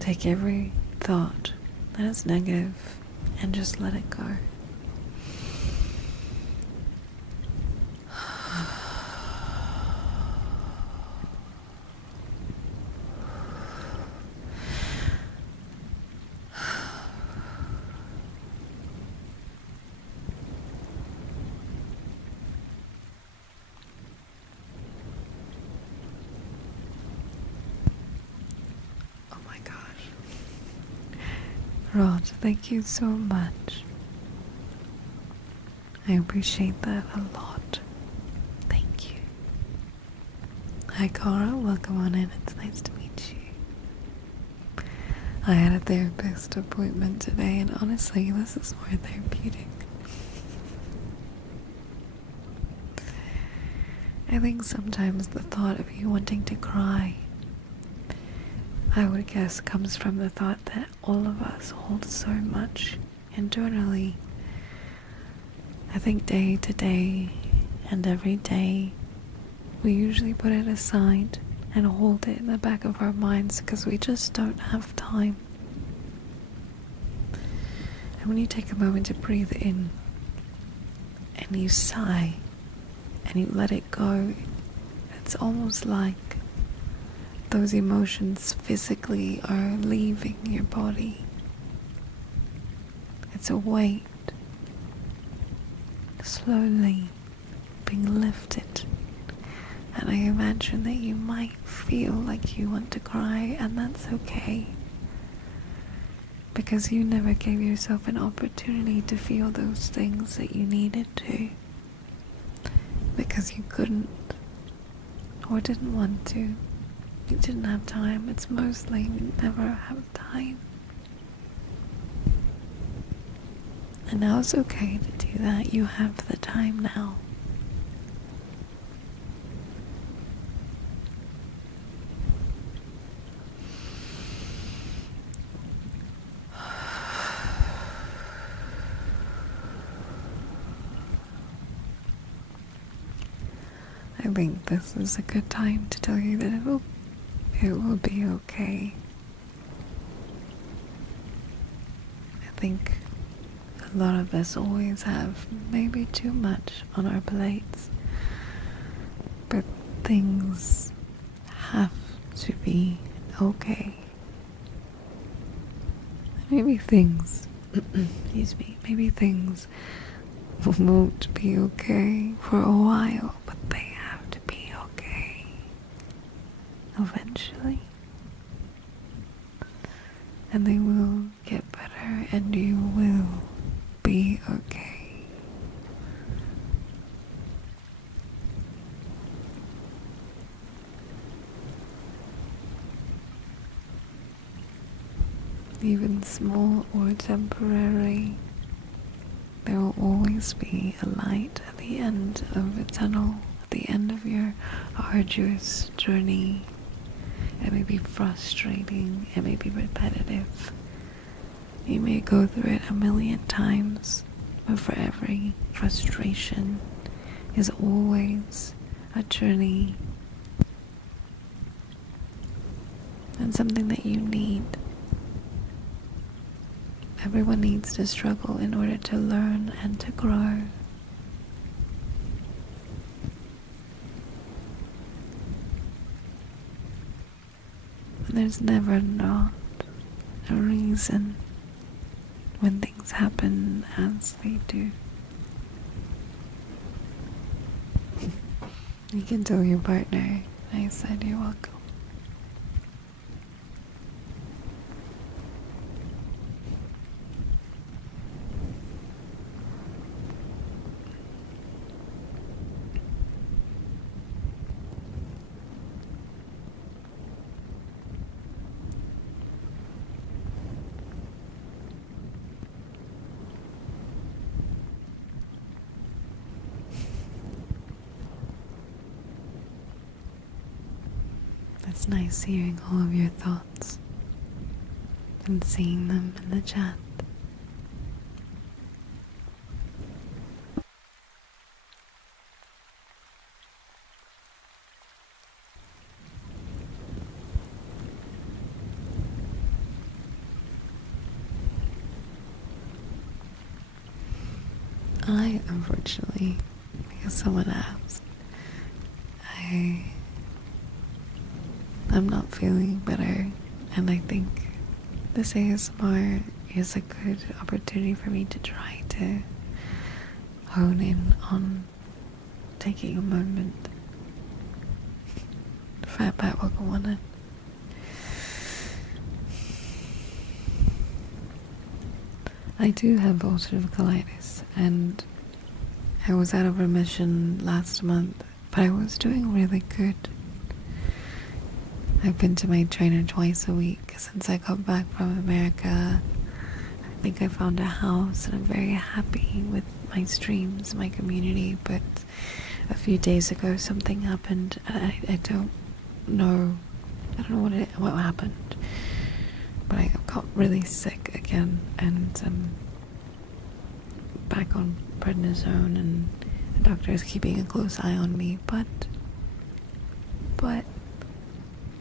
Take every thought that is negative and just let it go. Rod, thank you so much. I appreciate that a lot. Thank you. Hi Cara, welcome on in. It's nice to meet you. I had a therapist appointment today, and honestly, this is more therapeutic. I think sometimes the thought of you wanting to cry, I would guess, comes from the thought that all of us hold so much internally. I think day to day and every day, we usually put it aside and hold it in the back of our minds because we just don't have time. And when you take a moment to breathe in and you sigh and you let it go, it's almost like those emotions physically are leaving your body. It's a weight slowly being lifted. And I imagine that you might feel like you want to cry, and that's okay. Because you never gave yourself an opportunity to feel those things that you needed to. Because you couldn't or didn't want to. You didn't have time. It's mostly you never have time. And now it's okay to do that. You have the time now. I think this is a good time to tell you that it will be okay. I think a lot of us always have maybe too much on our plates, but things have to be okay. Maybe things, maybe things won't be okay for a while, but they have to be okay eventually. And they will get better, and you will be okay. Even small or temporary, there will always be a light at the end of the tunnel, at the end of your arduous journey. It may be frustrating, it may be repetitive. You may go through it 1,000,000 times, but for every frustration is always a journey and something that you need. Everyone needs to struggle in order to learn and to grow. And there's never not a reason when things happen as they do. You can tell your partner I said you're welcome. It's nice hearing all of your thoughts and seeing them in the chat. Unfortunately, because someone asked, I'm not feeling better, and I think this ASMR is a good opportunity for me to try to hone in on taking a moment. Fatbat, welcome on in. I do have ulcerative colitis, and I was out of remission last month, but I was doing really good. I've been to my trainer twice a week since I got back from America. I think I found a house, and I'm very happy with my streams, my community, but a few days ago something happened, and I don't know what happened, but I got really sick again, and back on prednisone, and the doctor is keeping a close eye on me, but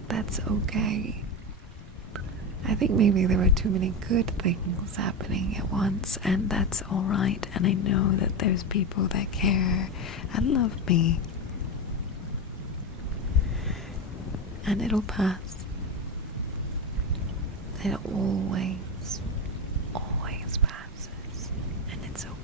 that's okay. I think maybe there were too many good things happening at once, and that's alright, and I know that there's people that care and love me, and it'll pass. It always passes, and it's okay.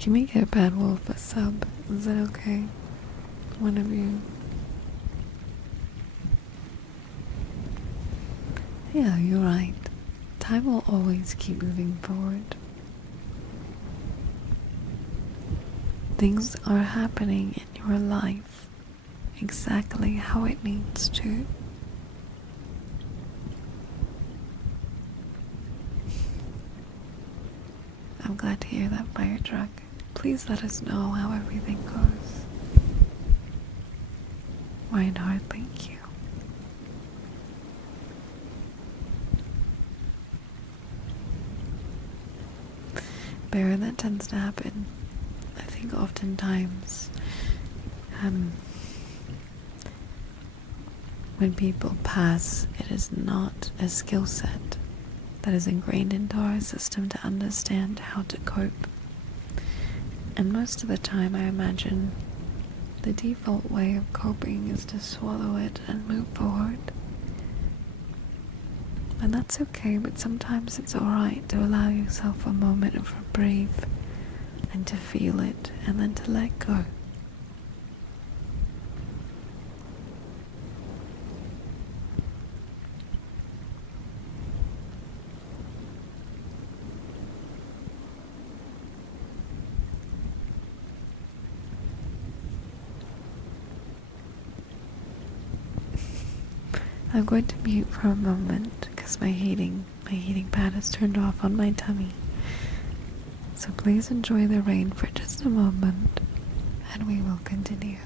Can we get Bad Wolf a sub? Is that okay? One of you. Yeah, you're right. Time will always keep moving forward. Things are happening in your life exactly how it needs to. I'm glad to hear that, fire truck. Please let us know how everything goes. Reinhardt, thank you. Bear, that tends to happen. I think oftentimes when people pass, it is not a skill set that is ingrained into our system to understand how to cope. And most of the time, I imagine the default way of coping is to swallow it and move forward. And that's okay, but sometimes it's alright to allow yourself a moment of reprieve and to feel it and then to let go. I'm going to mute for a moment because my heating pad is turned off on my tummy. So please enjoy the rain for just a moment, and we will continue.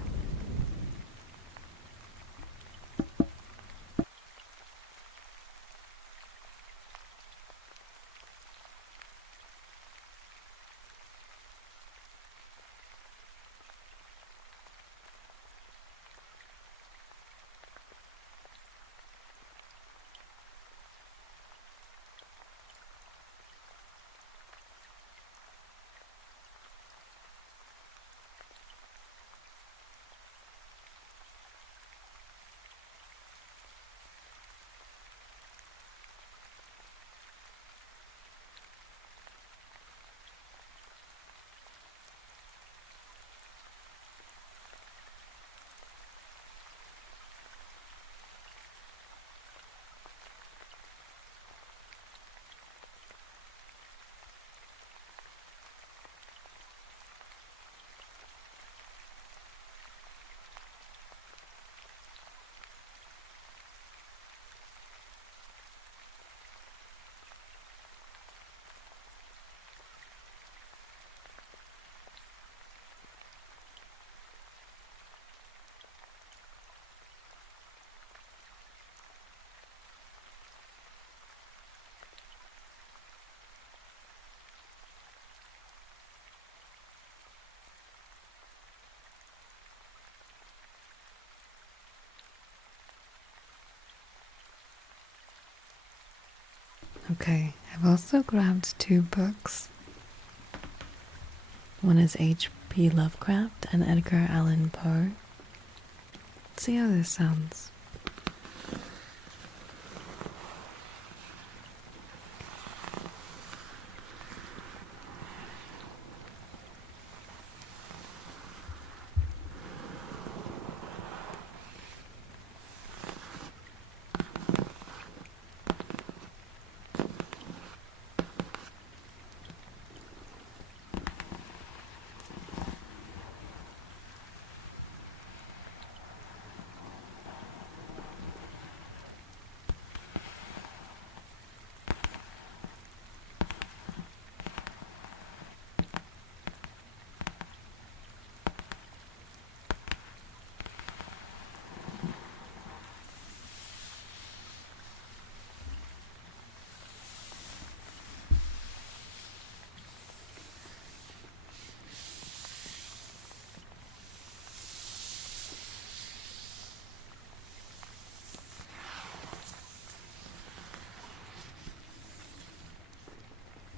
Okay, I've also grabbed two books. One is H.P. Lovecraft and Edgar Allan Poe. Let's see how this sounds.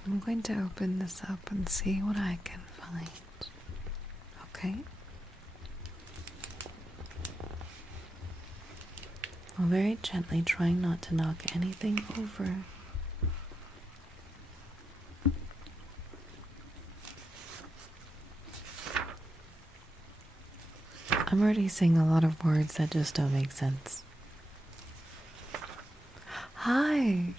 I'm going to open this up and see what I can find. Okay? I'll very gently trying not to knock anything over. I'm already saying a lot of words that just don't make sense. Hi!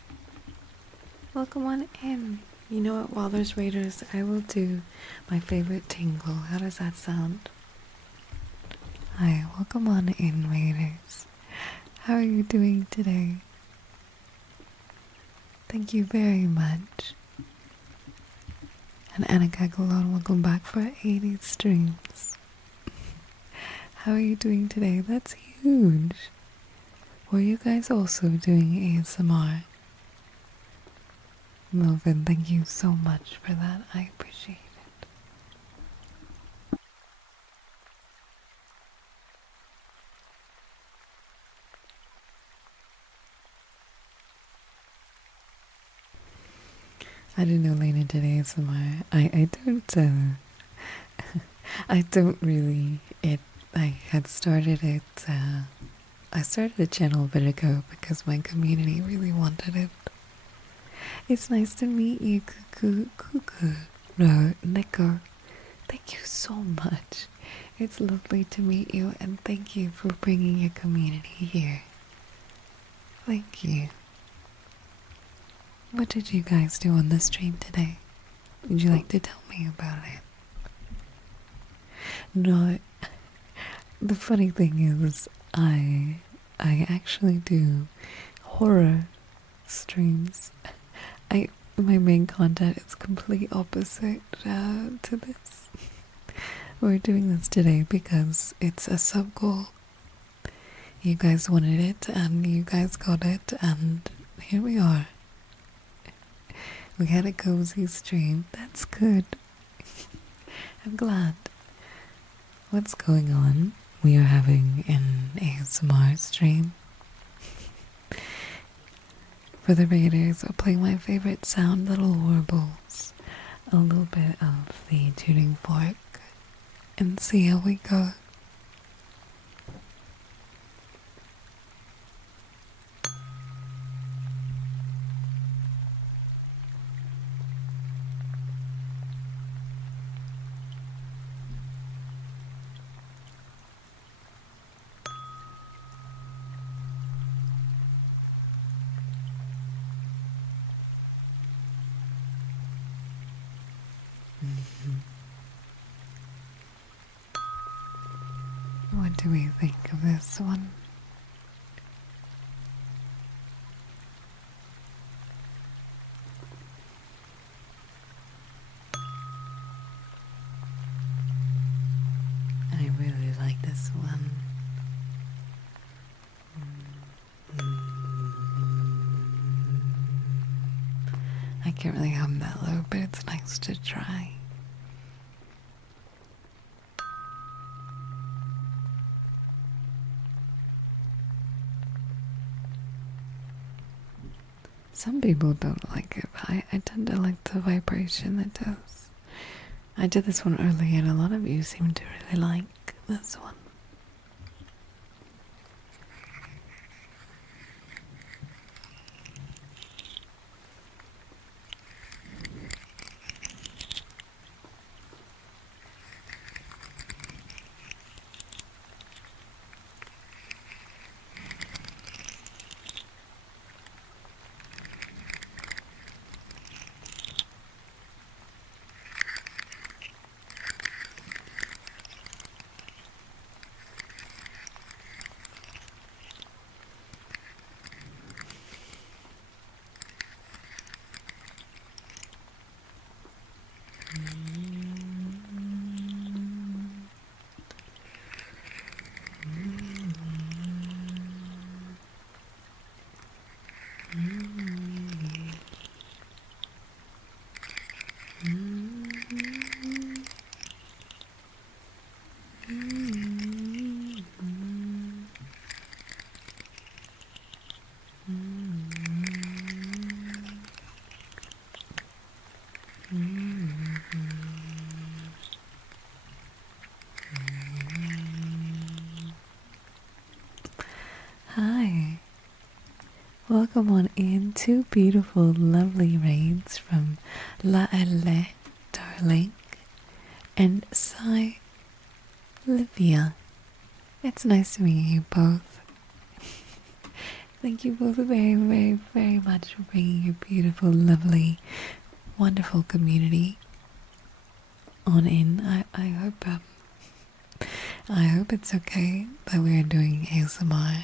Welcome on in. You know what, while there's raiders, I will do my favorite tingle. How does that sound? Hi, welcome on in, raiders. How are you doing today? Thank you very much. And Anna Gagalon, welcome back for 80 streams. How are you doing today? That's huge. Were you guys also doing ASMR? Melvin, thank you so much for that. I appreciate it. I didn't know Layna did ASMR. I don't, I don't really, I had started it, I started a channel a bit ago because my community really wanted it. It's nice to meet you, Cuckoo. No, Nico. Thank you so much. It's lovely to meet you, and thank you for bringing your community here. Thank you. What did you guys do on the stream today? Would you like to tell me about it? No, the funny thing is, I actually do horror streams. My main content is complete opposite to this. We're doing this today because it's a sub goal. You guys wanted it, and you guys got it, and here we are. We had a cozy stream. That's good. I'm glad. What's going on? We are having an ASMR stream. For the raiders, I'll play my favorite sound, little warbles. A little bit of the tuning fork. And see how we go. What do we think of this one? I really like this one. I can't really hum that low, but it's nice to try. Some people don't like it, but I tend to like the vibration it does. I did this one earlier, and a lot of you seem to really like this one. Hi, welcome on in. Two beautiful, lovely rains from Layna, darling, and Livia. It's nice to meet you both. Thank you both very, very, very much for bringing your beautiful, lovely, wonderful community on in. I hope it's okay that we are doing ASMR.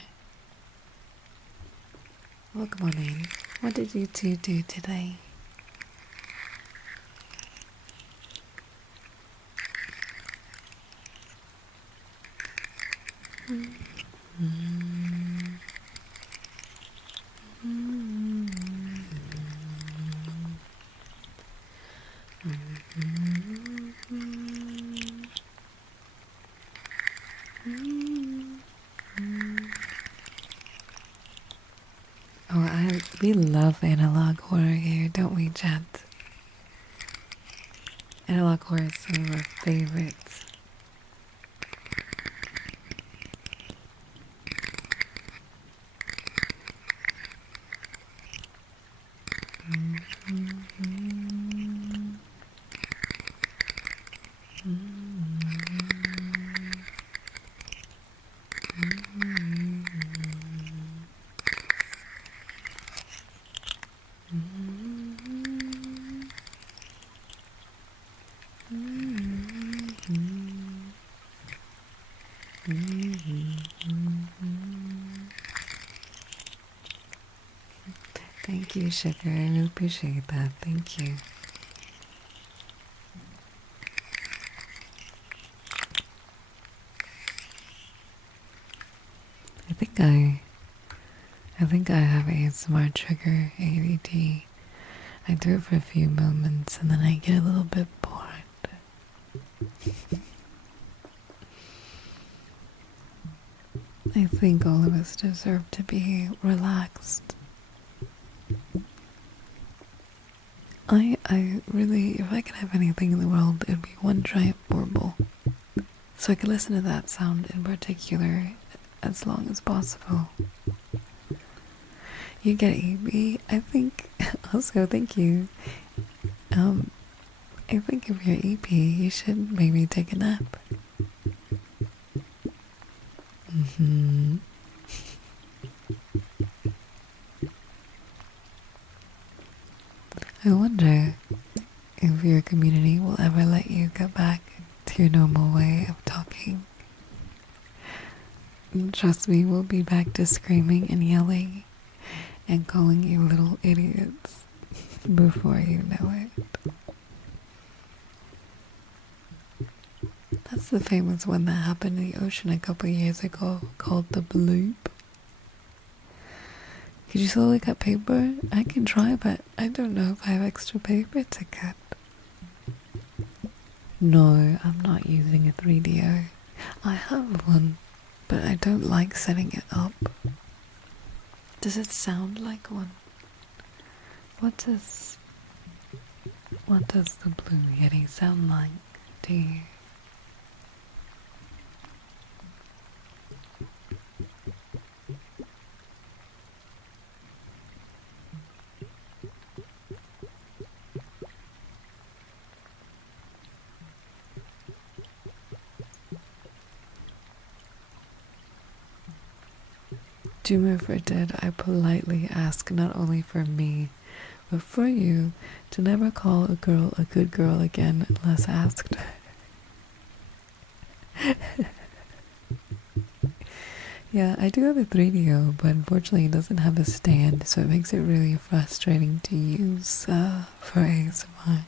Welcome on in. What did you two do today? We love analog horror here, don't we, chat? Analog horror is some of our favorites. Thank you, Sugar. I really appreciate that. Thank you. I think I have ASMR trigger ADD. I do it for a few moments and then I get a little bit bored. I think all of us deserve to be relaxed. I really, if I could have anything in the world, it would be one giant warble. So I could listen to that sound in particular as long as possible. You get EB, I think. Also, thank you. I think if you're EP, you should maybe take a nap. I wonder if your community will ever let you get back to your normal way of talking. Trust me, we'll be back to screaming and yelling and calling you little idiots before you know it. That's the famous one that happened in the ocean a couple years ago called the bloop. Could you slowly cut paper? I can try, but I don't know if I have extra paper to cut. No, I'm not using a 3DO. I have one, but I don't like setting it up. Does it sound like one? What does the blue yeti sound like to you? Do me forbid I politely ask not only for me, but for you to never call a girl a good girl again unless asked. Yeah, I do have a 3DO, but unfortunately it doesn't have a stand, so it makes it really frustrating to use for ASMR.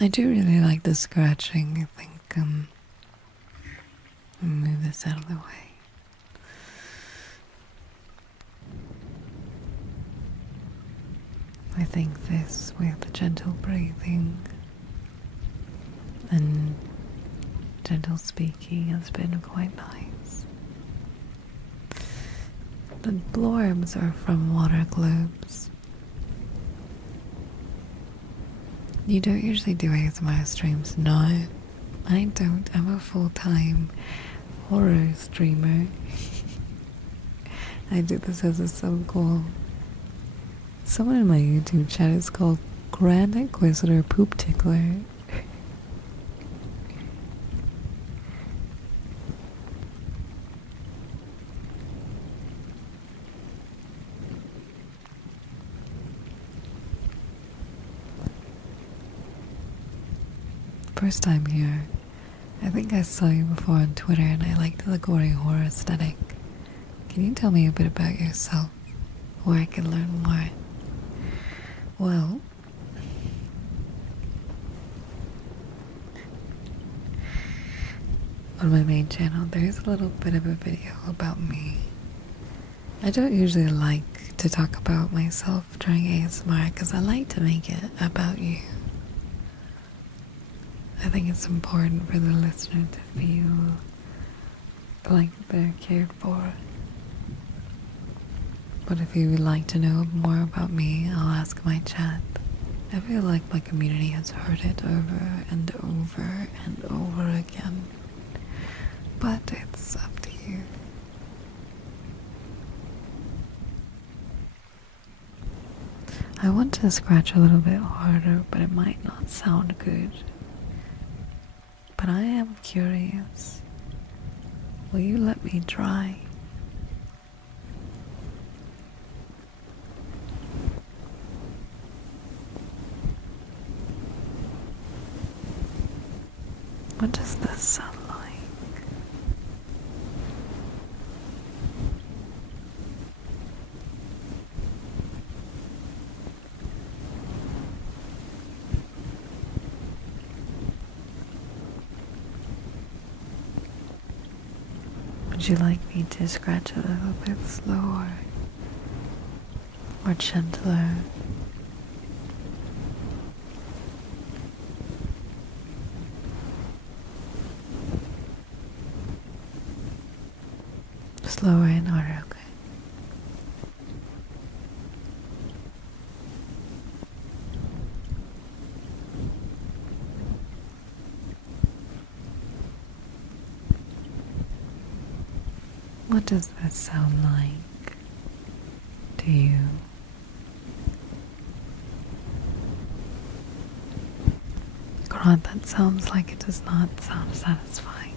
I do really like the scratching. I think I'll move this out of the way. I think this with the gentle breathing and gentle speaking has been quite nice. The blurbs are from water globes. You don't usually do ASMR streams? No, I don't. I'm a full-time horror streamer. I do this as a sub-goal. Someone in my YouTube chat is called Grand Inquisitor Poop Tickler. First time here. I think I saw you before on Twitter and I liked the gory horror aesthetic. Can you tell me a bit about yourself, where I can learn more? Well, on my main channel there's a little bit of a video about me. I don't usually like to talk about myself during ASMR because I like to make it about you. I think it's important for the listener to feel like they're cared for. But if you would like to know more about me, I'll ask my chat. I feel like my community has heard it over and over and over again. But it's up to you. I want to scratch a little bit harder, but it might not sound good. But I am curious. Will you let me try? What does this sound like? Would you like me to scratch a little bit slower or gentler? Slower and harder, okay. What does that sound like to you? God, that sounds like it does not sound satisfying.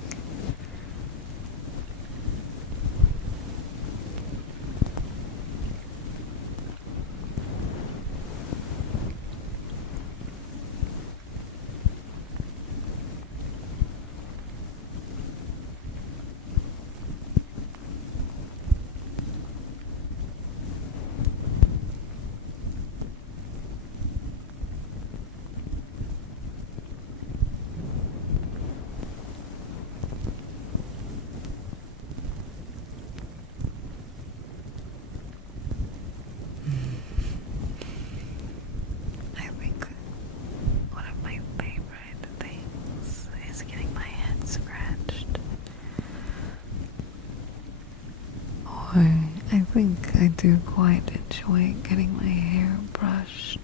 Or I think I do quite enjoy getting my hair brushed.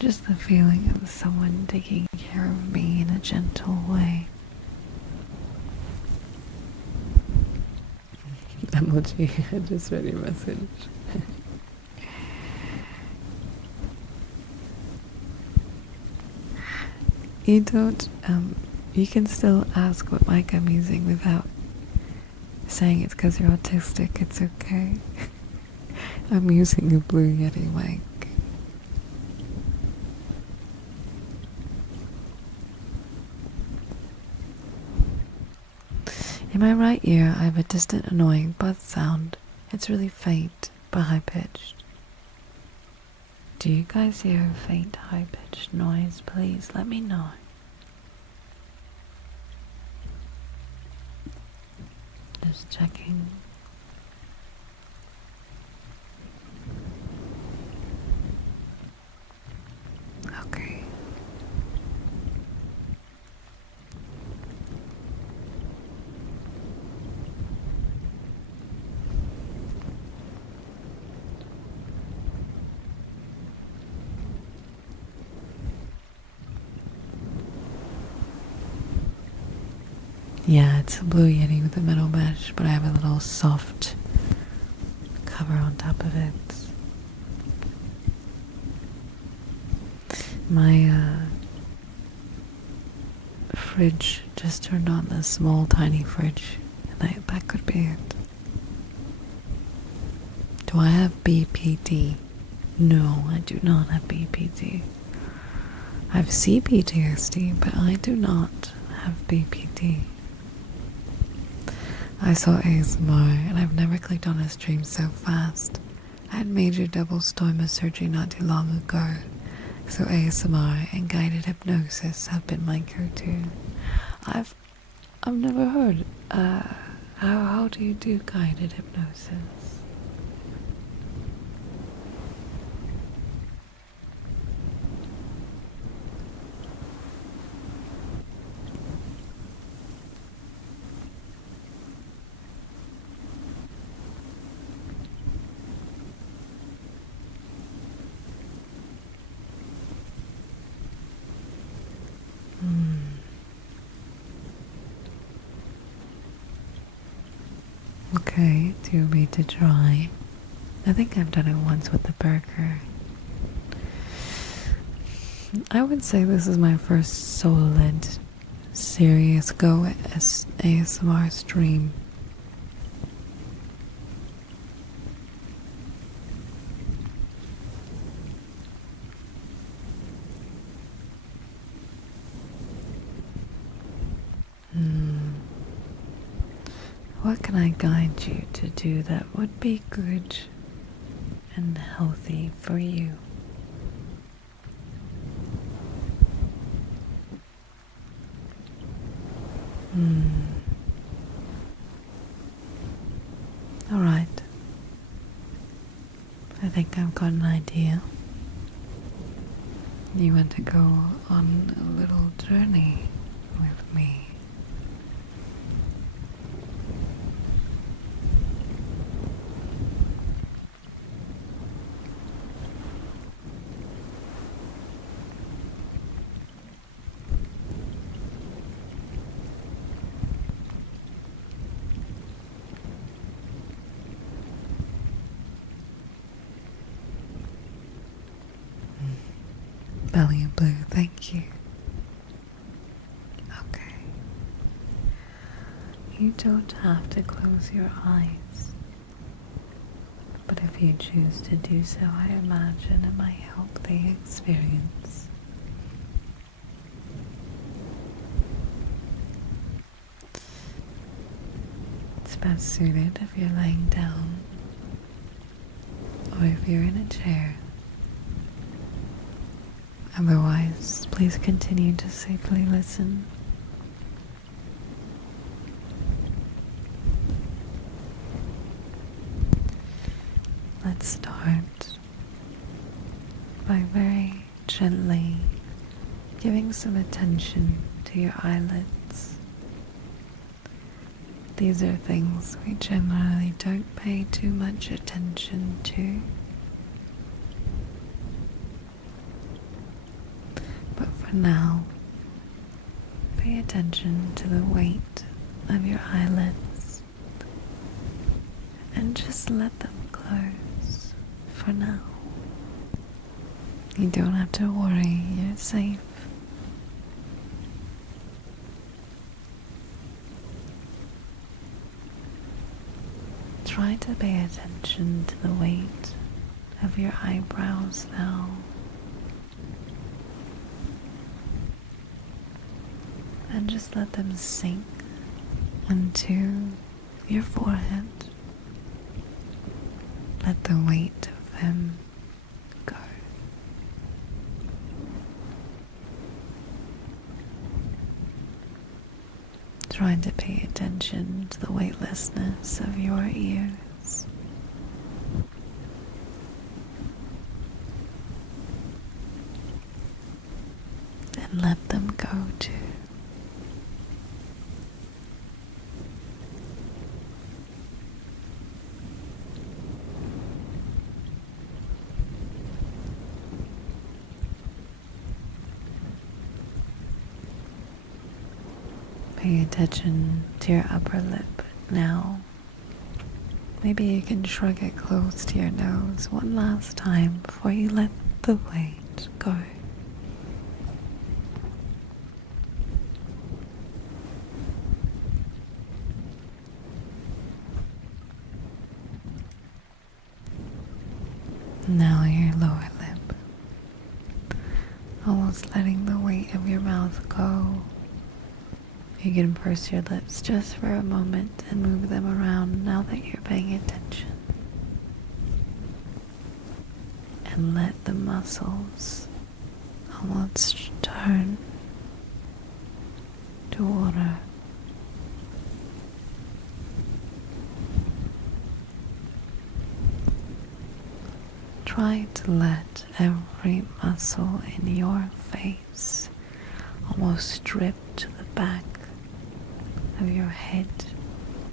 Just the feeling of someone taking care of me in a gentle way. Emoji, I just read your message. You don't, you can still ask what mic I'm using without saying it's because you're autistic. It's okay. I'm using a Blue Yeti mic. In my right ear, I have a distant, annoying buzz sound. It's really faint, but high-pitched. Do you guys hear a faint, high-pitched noise? Please let me know. Just checking. Okay. Yeah, it's a Blue Yeti with a metal mesh, but I have a little soft cover on top of it. My fridge just turned on, this small tiny fridge, and that could be it. Do I have BPD? No, I do not have BPD. I have CPTSD, but I do not have BPD. I saw ASMR, and I've never clicked on a stream so fast. I had major double stomach surgery not too long ago, so ASMR and guided hypnosis have been my go-to. I've never heard. How do you do guided hypnosis? Okay, do you want me to try? I think I've done it once with the burger. I would say this is my first solid, serious go at ASMR stream. What can I guide you to do that would be good and healthy for you? Alright. I think I've got an idea. You want to go on a little journey with me. Belly and blue, thank you. Okay. You don't have to close your eyes, but if you choose to do so, I imagine it might help the experience. It's best suited if you're laying down or if you're in a chair. Otherwise, please continue to safely listen. Let's start by very gently giving some attention to your eyelids. these are things we generally don't pay too much attention to. But for now, pay attention to the weight of your eyelids and just let them close for now. You don't have to worry, you're safe. Try to pay attention to the weight of your eyebrows now. And just let them sink onto your forehead. Let the weight of them go. Try to pay attention to the weightlessness of your ears. And let them go too. Pay attention to your upper lip now. Maybe you can shrug it close to your nose one last time before you let the weight go. Now your lower lip. Almost letting the weight of your mouth go. You can purse your lips just for a moment and move them around now that you're paying attention. And let the muscles almost turn to water. Try to let every muscle in your face almost strip to the back of your head,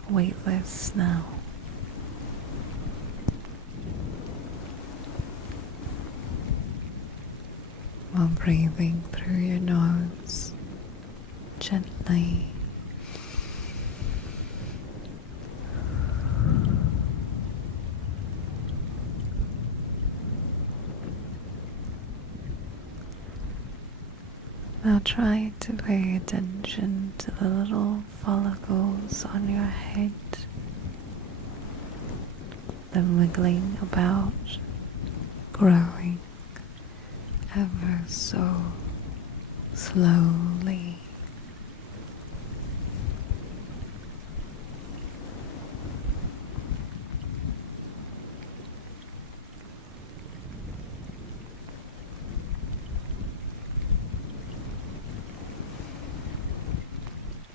weightless now. While breathing through your nose gently. Now try to pay attention to the little follicles on your head, them wiggling about, growing ever so slowly.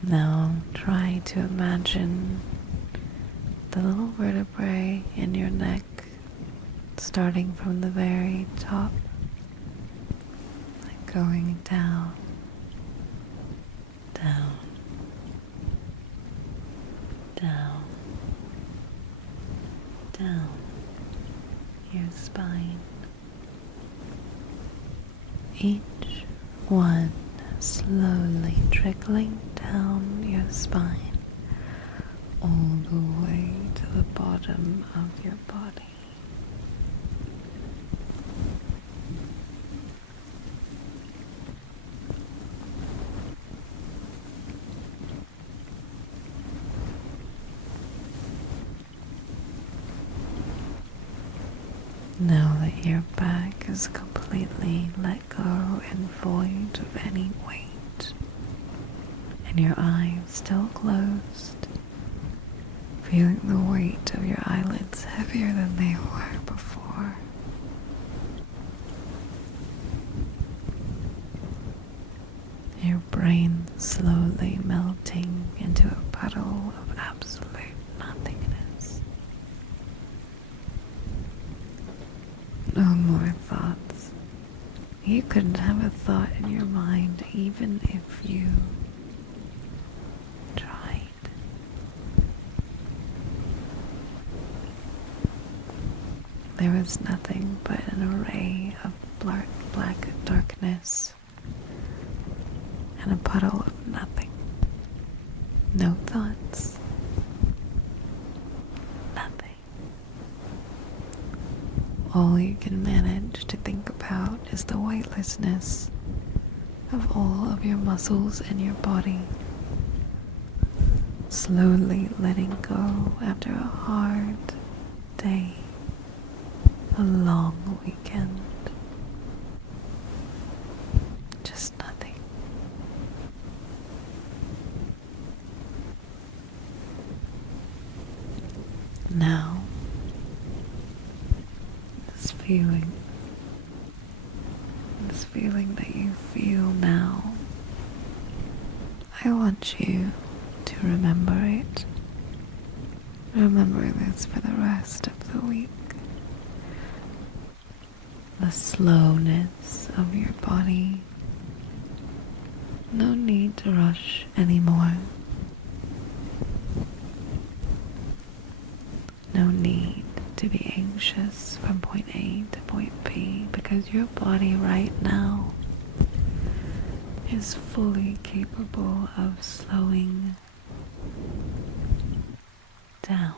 Now try to imagine the little vertebrae in your neck starting from the very top and going down, down, down, down your spine. Each one slowly trickling down your spine all the way to the bottom of your body. Now that your back is completely let go and void of any weight, and your eyes still closed, feeling the weight of your eyelids heavier than they were before. Your brain slowly melting into a puddle of absolute nothingness. No more thoughts. You couldn't have a thought in your mind even if you tried. there was nothing but an array of black darkness and a puddle of nothing. No thoughts. Nothing. All you can manage to think about is the weightlessness of all of your muscles and your body, slowly letting go after a hard day, a long weekend. Just nothing. Now, this feeling that you feel now, I want you to remember it. Remember this for the rest of the week. The slowness of your body. No need to rush anymore. No need to be anxious from point A to point B, because your body right now is fully capable of slowing down.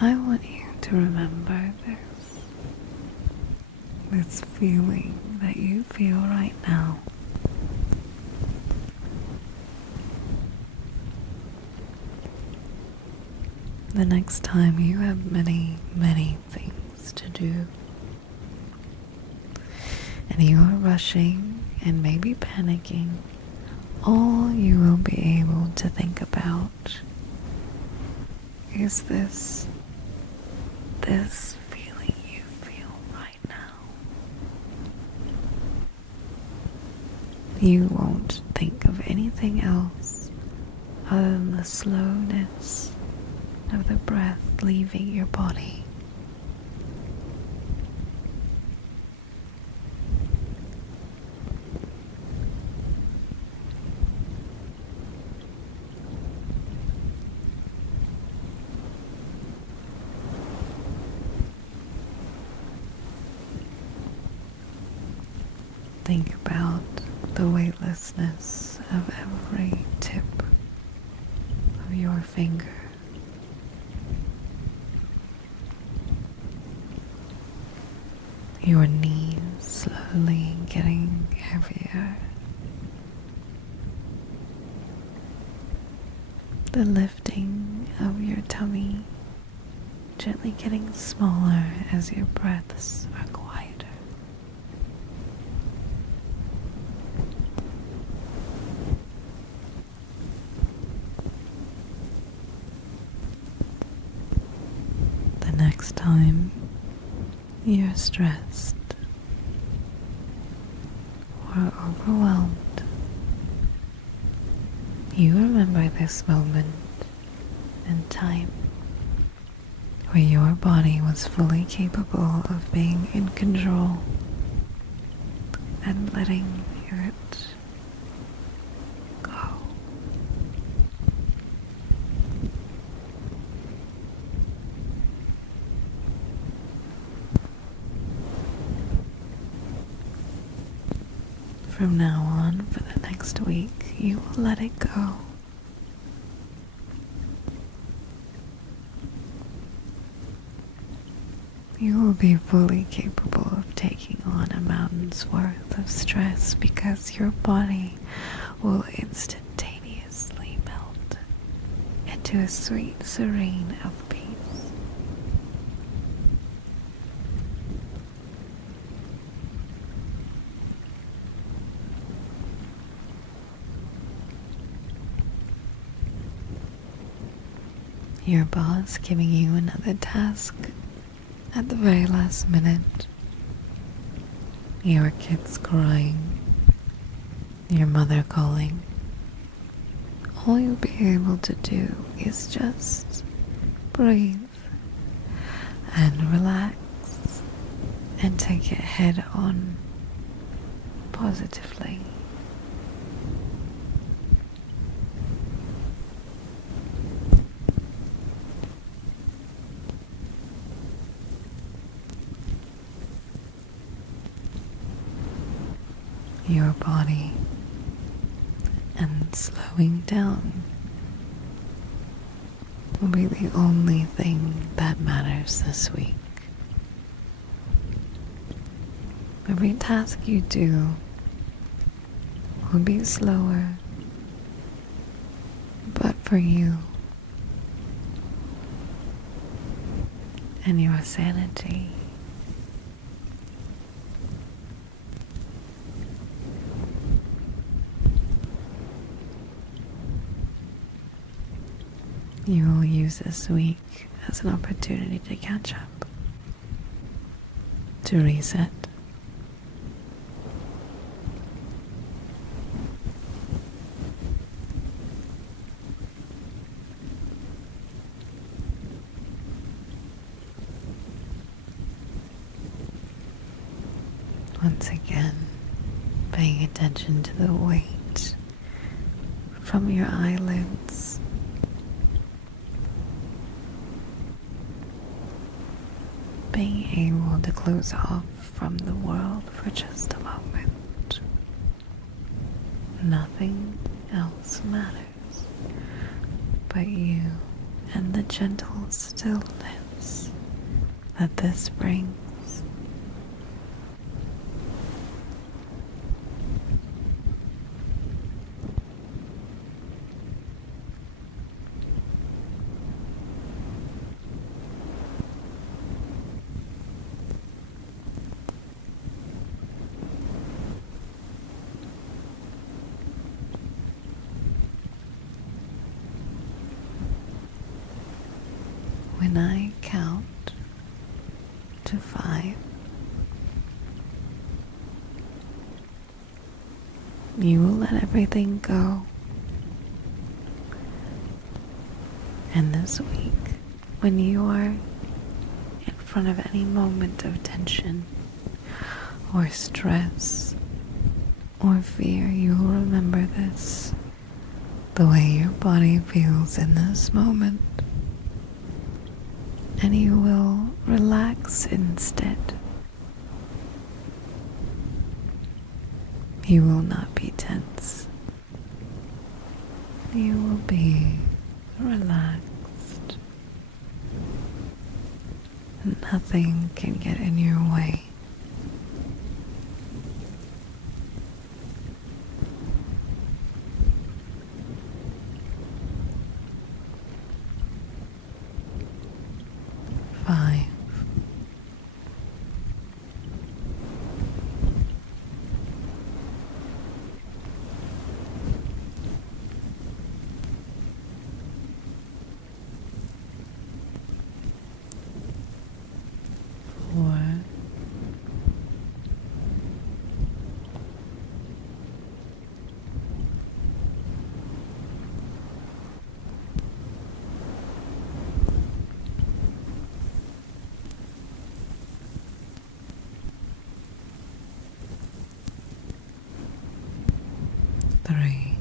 I want you to remember this feeling that you feel right now. The next time you have many, many things to do, and you are rushing and maybe panicking, all you will be able to think about is this feeling you feel right now. You won't think of anything else other than the slowness of the breath leaving your body. Think about the weightlessness of every tip of your finger. Your knees slowly getting heavier. The lifting of your tummy gently getting smaller as your breaths are quieter. The next time you're stressed or overwhelmed, you remember this moment in time where your body was fully capable of being in control and letting it go. From now on, for the next week, you will let it go. You will be fully capable of taking on a mountain's worth of stress, because your body will instantaneously melt into a sweet serene of peace. Your boss giving you another task at the very last minute. Your kids crying. Your mother calling. All you'll be able to do is just breathe and relax and take it head on positively. your body and slowing down will be the only thing that matters this week. Every task you do will be slower, but for you and your sanity. You will use this week as an opportunity to catch up, to reset. Once again, paying attention to the weight from your eyelids, being able to close off from the world for just a moment. Nothing else matters but you and the gentle stillness that this brings. When I count to 5, you will let everything go. And this week, when you are in front of any moment of tension or stress or fear, you will remember this, the way your body feels in this moment. And you will relax instead. You will not be tense. You will be relaxed. Nothing can get in your way. Three,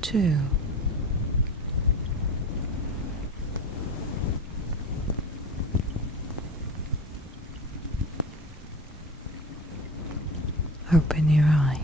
2, 1. Open your eyes.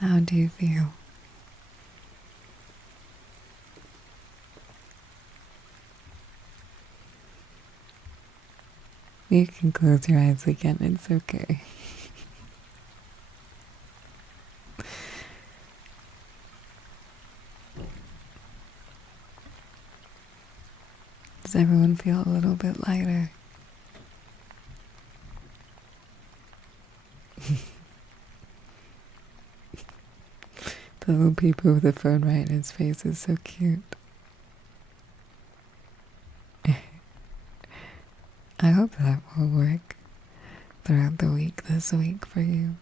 How do you feel? You can close your eyes again, it's okay. Does everyone feel a little bit lighter? The little people with the phone right in his face is so cute. I hope that will work. throughout the week this week for you.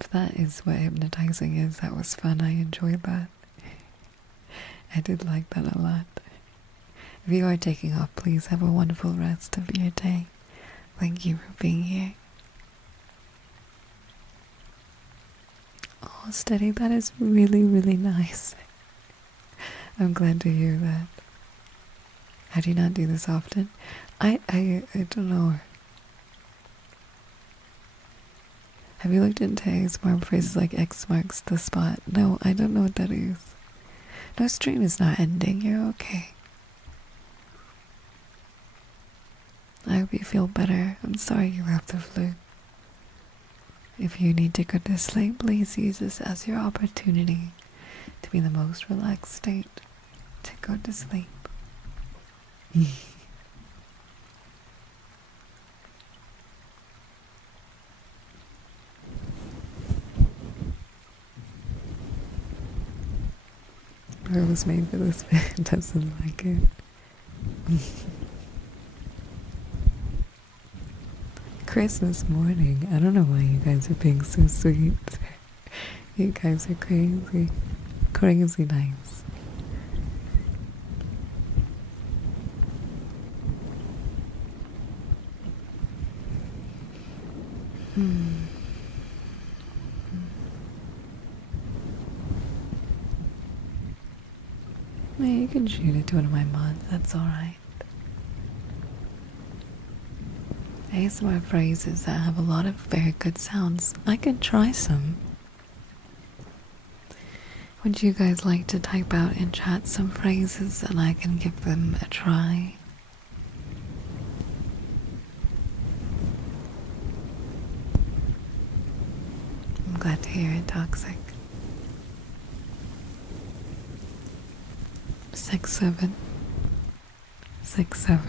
If that is what hypnotizing is, that was fun. I enjoyed that. I did like that a lot. If you are taking off, please have a wonderful rest of your day. Thank you for being here. Oh, Steady, that is really, really nice. I'm glad to hear that. I do not do this often. I don't know. Have you looked into ASMR phrases like X marks the spot? No, I don't know what that is. No, stream is not ending. You're okay. I hope you feel better. I'm sorry you have the flu. If you need to go to sleep, please use this as your opportunity to be in the most relaxed state to go to sleep. I was made for this, but it doesn't like it. Christmas morning. I don't know why you guys are being so sweet. You guys are crazy. Crazy nice. Yeah, you can shoot it to one of my mods, that's alright. ASMR phrases that have a lot of very good sounds. I could try some. Would you guys like to type out in chat some phrases and I can give them a try? I'm glad to hear it, Toxic. 6-7. 6-7.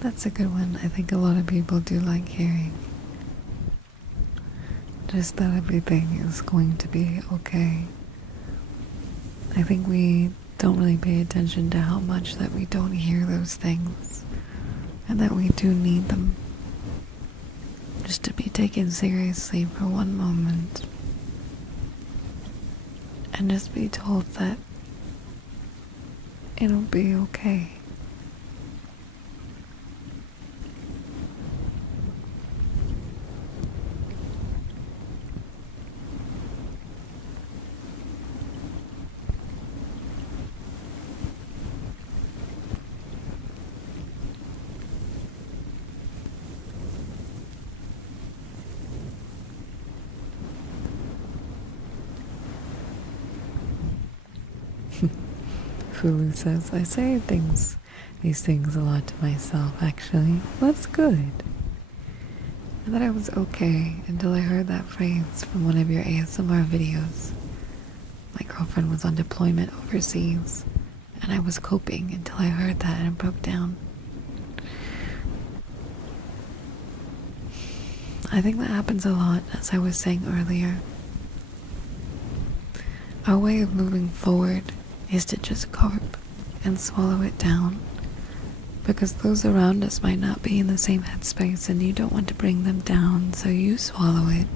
That's a good one. I think a lot of people do like hearing. Just that everything is going to be okay. I think we don't really pay attention to how much that we don't hear those things and that we do need them just to be taken seriously for one moment and just be told that it'll be okay. Fulu says, I say these things a lot to myself, actually. That's good. I thought I was okay until I heard that phrase from one of your ASMR videos. My girlfriend was on deployment overseas, and I was coping until I heard that and broke down. I think that happens a lot, as I was saying earlier. Our way of moving forward is to just cope and swallow it down, because those around us might not be in the same headspace and you don't want to bring them down, so you swallow it.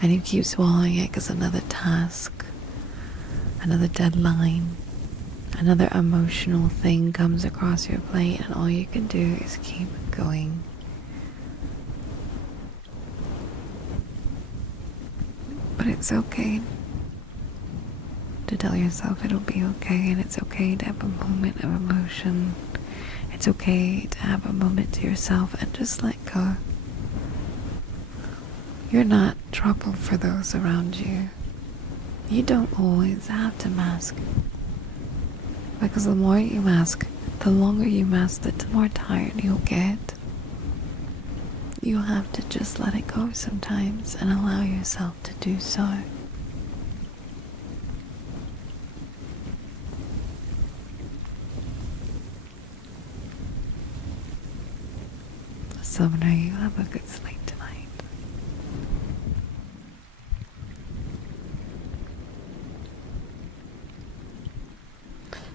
And you keep swallowing it because another task, another deadline, another emotional thing comes across your plate, and all you can do is keep going. But it's okay to tell yourself it'll be okay, and it's okay to have a moment of emotion. It's okay to have a moment to yourself and just let go. You're not trouble for those around you. You don't always have to mask. Because the more you mask, the longer you mask it, the more tired you'll get. you have to just let it go sometimes and allow yourself to do so. Summoner, you have a good sleep tonight.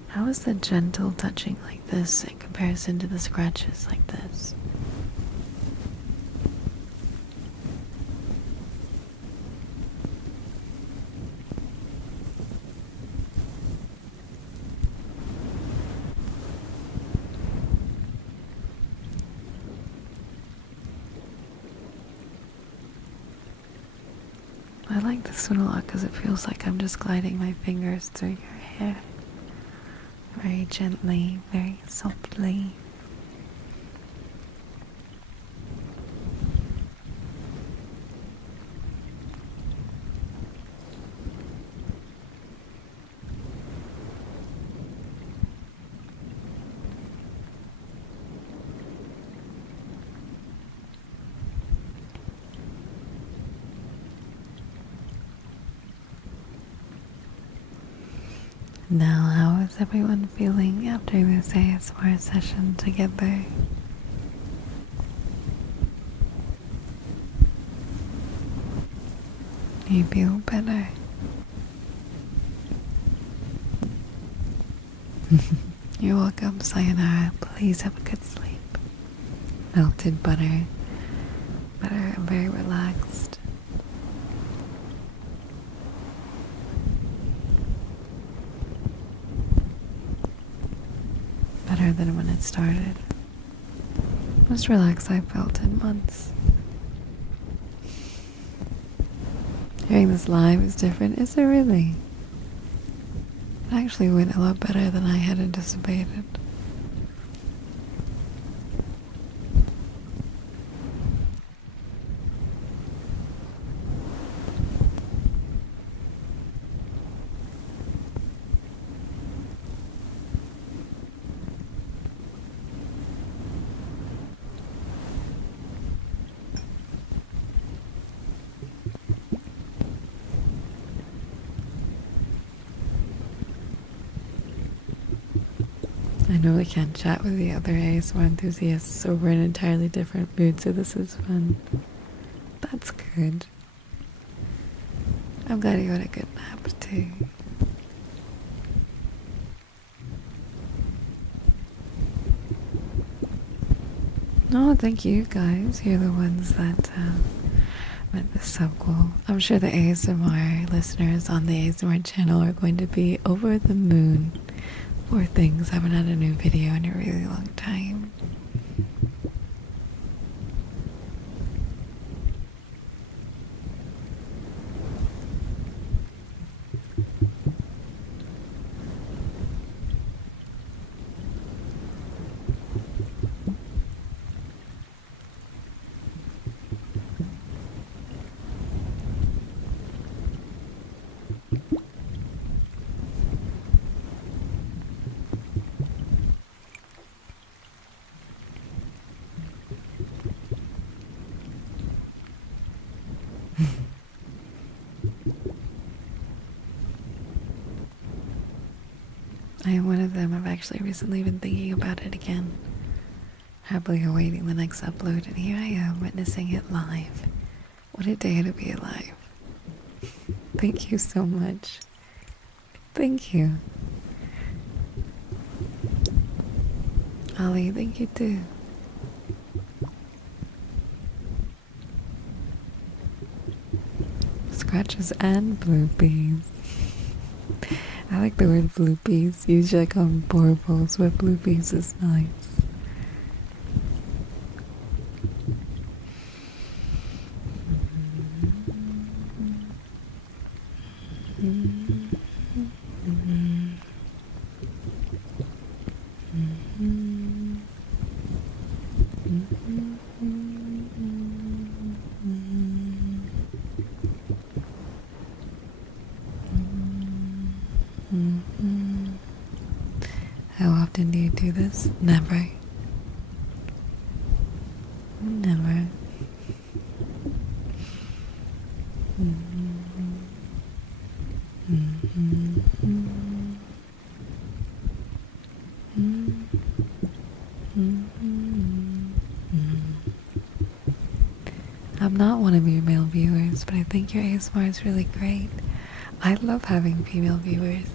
How is the gentle touching like this in comparison to the scratches like this? I like this one a lot because it feels like I'm just gliding my fingers through your hair. Very gently, very softly. Now, how is everyone feeling after this ASMR session together? You feel better? You're welcome, Sayonara. Please have a good sleep. Melted butter. I'm very relaxed. Better than when it started. Most relaxed I've felt in months. Hearing this live is different. Is it really? It actually went a lot better than I had anticipated. I know we can't chat with the other ASMR enthusiasts, so we're in an entirely different mood, so this is fun. That's good. I'm glad you had a good nap too. No, thank you guys. You're the ones that meant this so cool. I'm sure the ASMR listeners on the ASMR channel are going to be over the moon. Poor things, haven't had a new video in a really long time. I am one of them. I've actually recently been thinking about it again. Happily awaiting the next upload, and here I am witnessing it live. What a day to be alive. Thank you so much. Thank you. Ollie, thank you too. Scratches and bloopies. I like the word bloopies. Usually I call them baubles, but bloopies is nice. How often do you do this? Never. Never. I'm not one of your male viewers, but I think your ASMR is really great. I love having female viewers.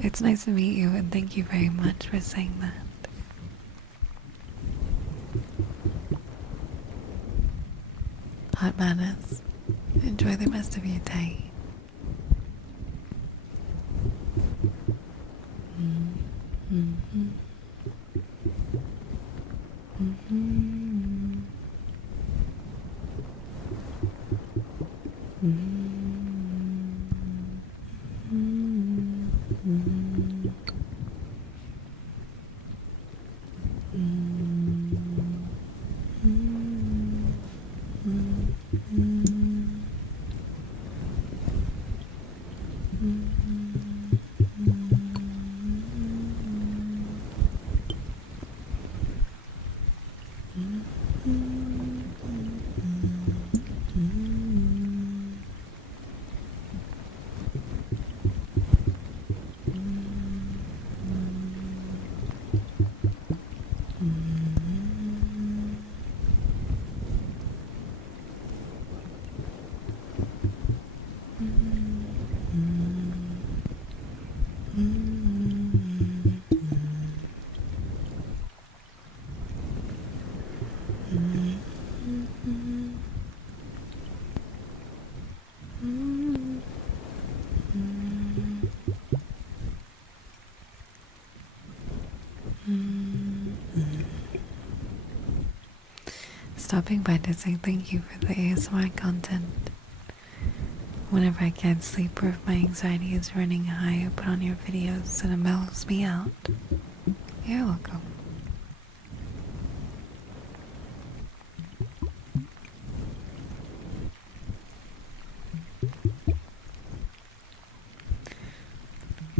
It's nice to meet you, and thank you very much for saying that. Hot Madness, enjoy the rest of your day. Stopping by to say thank you for the ASMR content. Whenever I can't sleep or if my anxiety is running high, I put on your videos and it mellows me out. You're welcome.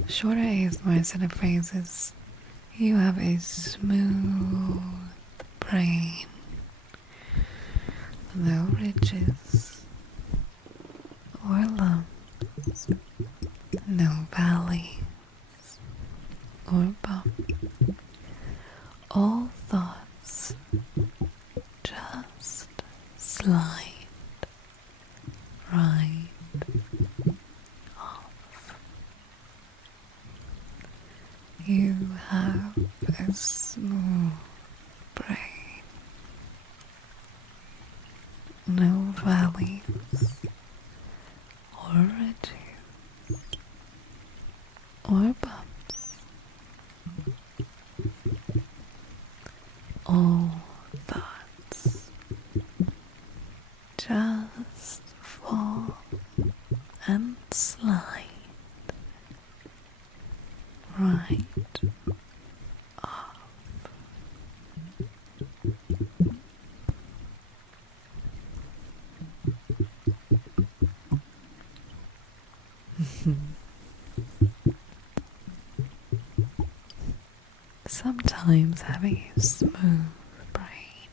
Shorter ASMR set of phrases. You have a smooth brain. No ridges or lumps, no valleys or bumps. All thoughts just slide right off. You have a smooth brain. No valleys or ridges or bumps. All thoughts just fall and slide right off. Sometimes having a smooth brain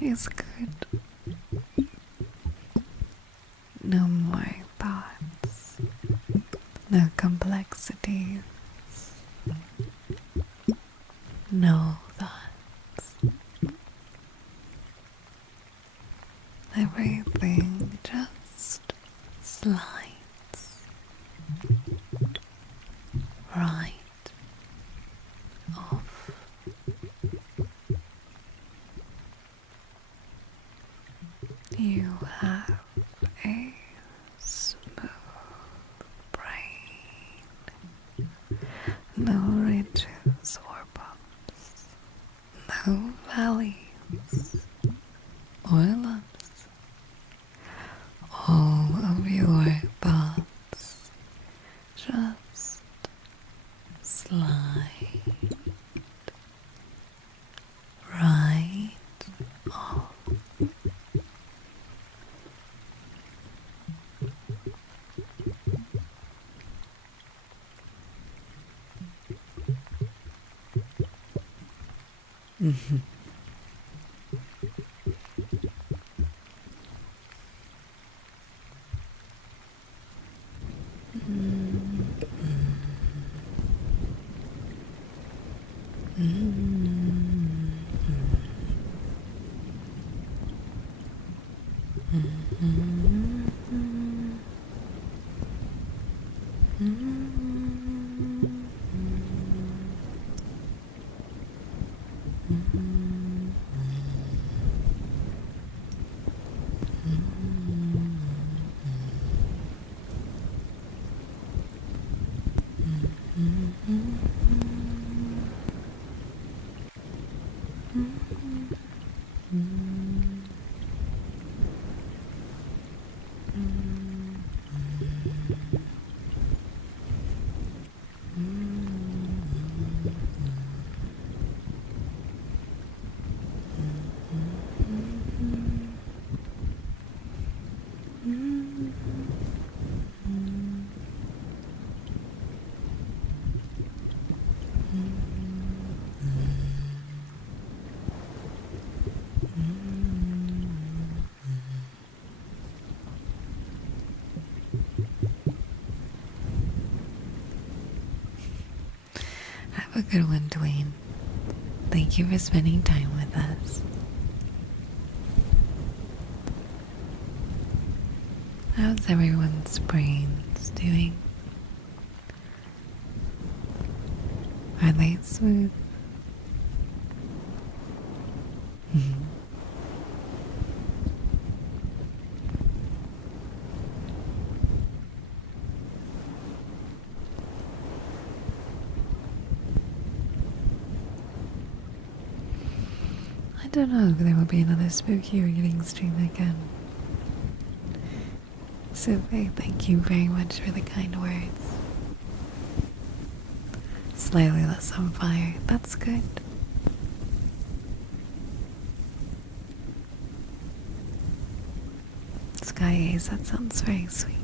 is good. No more thoughts, no complexities, no thoughts. Everything just slides right off. You have a smooth brain. No ridges or bumps. No valleys or lumps. All of your thoughts just slide right off. Have a good one, Dwayne. Thank you for spending time with us. How's everyone's brains doing? Are they smooth? I don't know if there will be another spooky reading stream again. Simply, thank you very much for the kind words. Slightly less on fire, that's good. Sky Ace, that sounds very sweet.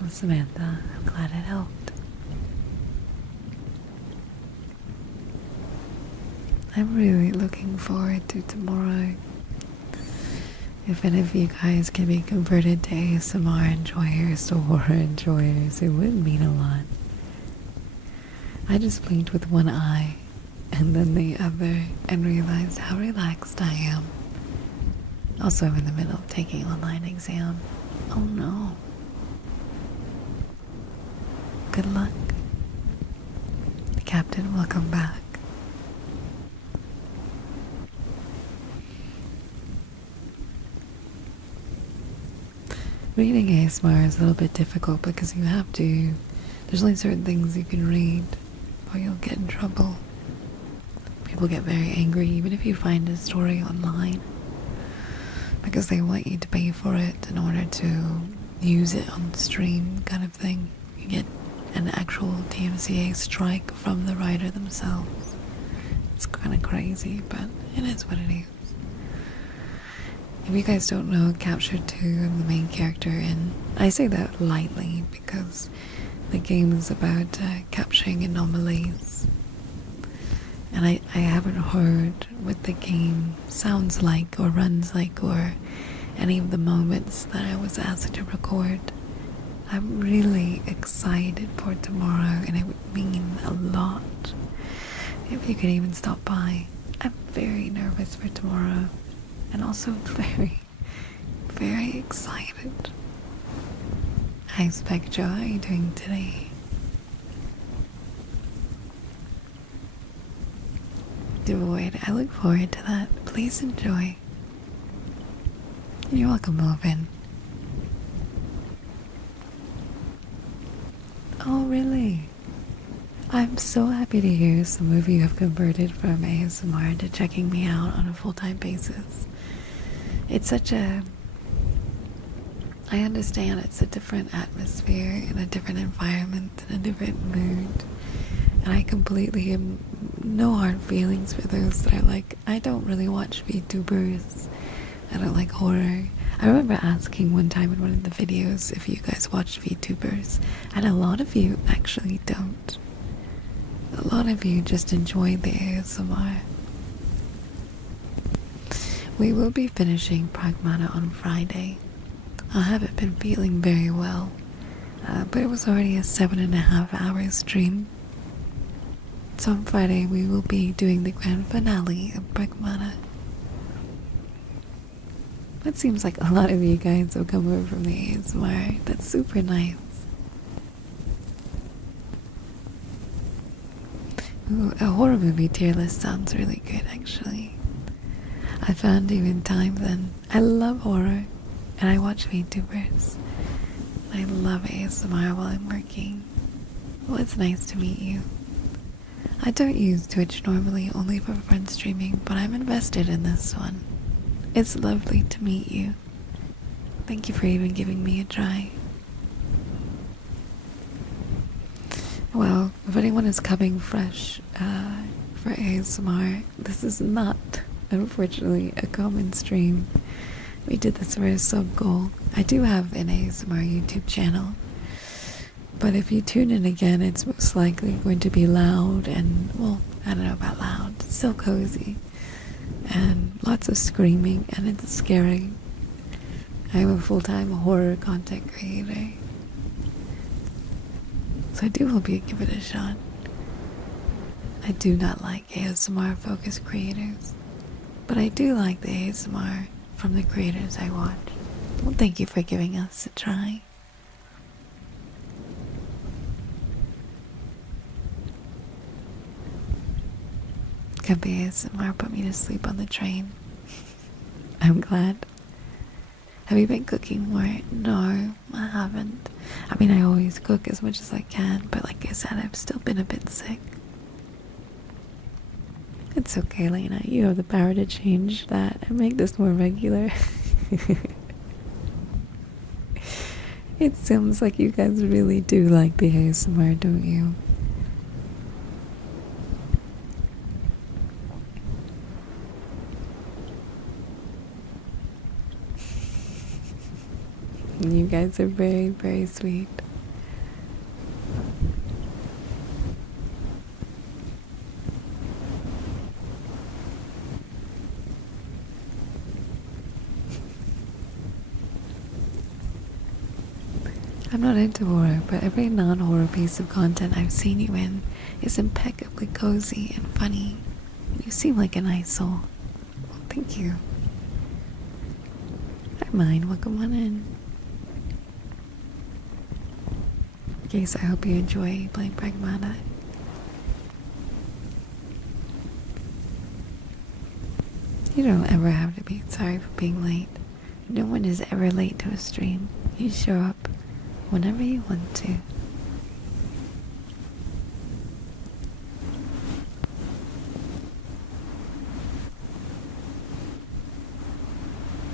Well, Samantha, I'm glad it helped. I'm really looking forward to tomorrow. If any of you guys can be converted to ASMR enjoyers or horror enjoyers, it would mean a lot. I just blinked with one eye and then the other and realized how relaxed I am. Also, I'm in the middle of taking an online exam. Oh no. Good luck. The captain will come back. Reading ASMR is a little bit difficult because you have to, there's only certain things you can read or you'll get in trouble. People get very angry even if you find a story online because they want you to pay for it in order to use it on stream kind of thing. You get an actual DMCA strike from the writer themselves. It's kind of crazy, but it is what it is. If you guys don't know, Captured 2, I'm the main character, and I say that lightly because the game is about capturing anomalies. And I haven't heard what the game sounds like or runs like or any of the moments that I was asked to record. I'm really excited for tomorrow, and it would mean a lot if you could even stop by. I'm very nervous for tomorrow. And also very, very excited. Hi Spectro, how are you doing today? Devoid, I look forward to that. Please enjoy. You're welcome, Melvin. Oh, really? I'm so happy to hear some of you have converted from ASMR to checking me out on a full-time basis. It's such a... I understand it's a different atmosphere and a different environment and a different mood. And I completely have no hard feelings for those that are like, I don't really watch VTubers. I don't like horror. I remember asking one time in one of the videos if you guys watch VTubers, and a lot of you actually don't. A lot of you just enjoy the ASMR. We will be finishing Pragmata on Friday. I haven't been feeling very well, but it was already a 7.5 hour stream, So on Friday we will be doing the grand finale of Pragmata. It seems like a lot of you guys will come over from the ASMR. That's super nice. Ooh, a horror movie tier list sounds really good, actually. I found even time then. I love horror, and I watch VTubers. I love ASMR while I'm working. Well, it's nice to meet you. I don't use Twitch normally, only for friend streaming, but I'm invested in this one. It's lovely to meet you. Thank you for even giving me a try. Well, if anyone is coming fresh for ASMR, this is not, unfortunately, a common stream. We did this for a sub goal. I do have an ASMR YouTube channel, but if you tune in again, it's most likely going to be loud and, well, I don't know about loud, it's still cozy, and lots of screaming, and it's scary. I'm a full-time horror content creator, so I do hope you give it a shot. I do not like ASMR focused creators, but I do like the ASMR from the creators I watch. Well, thank you for giving us a try. Cafe ASMR put me to sleep on the train. I'm glad. Have you been cooking more? No, I haven't. I mean, I always cook as much as I can, but like I said, I've still been a bit sick. It's okay, Layna. You have the power to change that and make this more regular. It seems like you guys really do like the ASMR, don't you? You guys are very, very sweet. I'm not into horror, but every non-horror piece of content I've seen you in is impeccably cozy and funny. You seem like a nice soul. Well, thank you. I don't mind. Welcome on in. Okay, so I hope you enjoy playing Pragmata. You don't ever have to be sorry for being late. No one is ever late to a stream. You show up whenever you want to.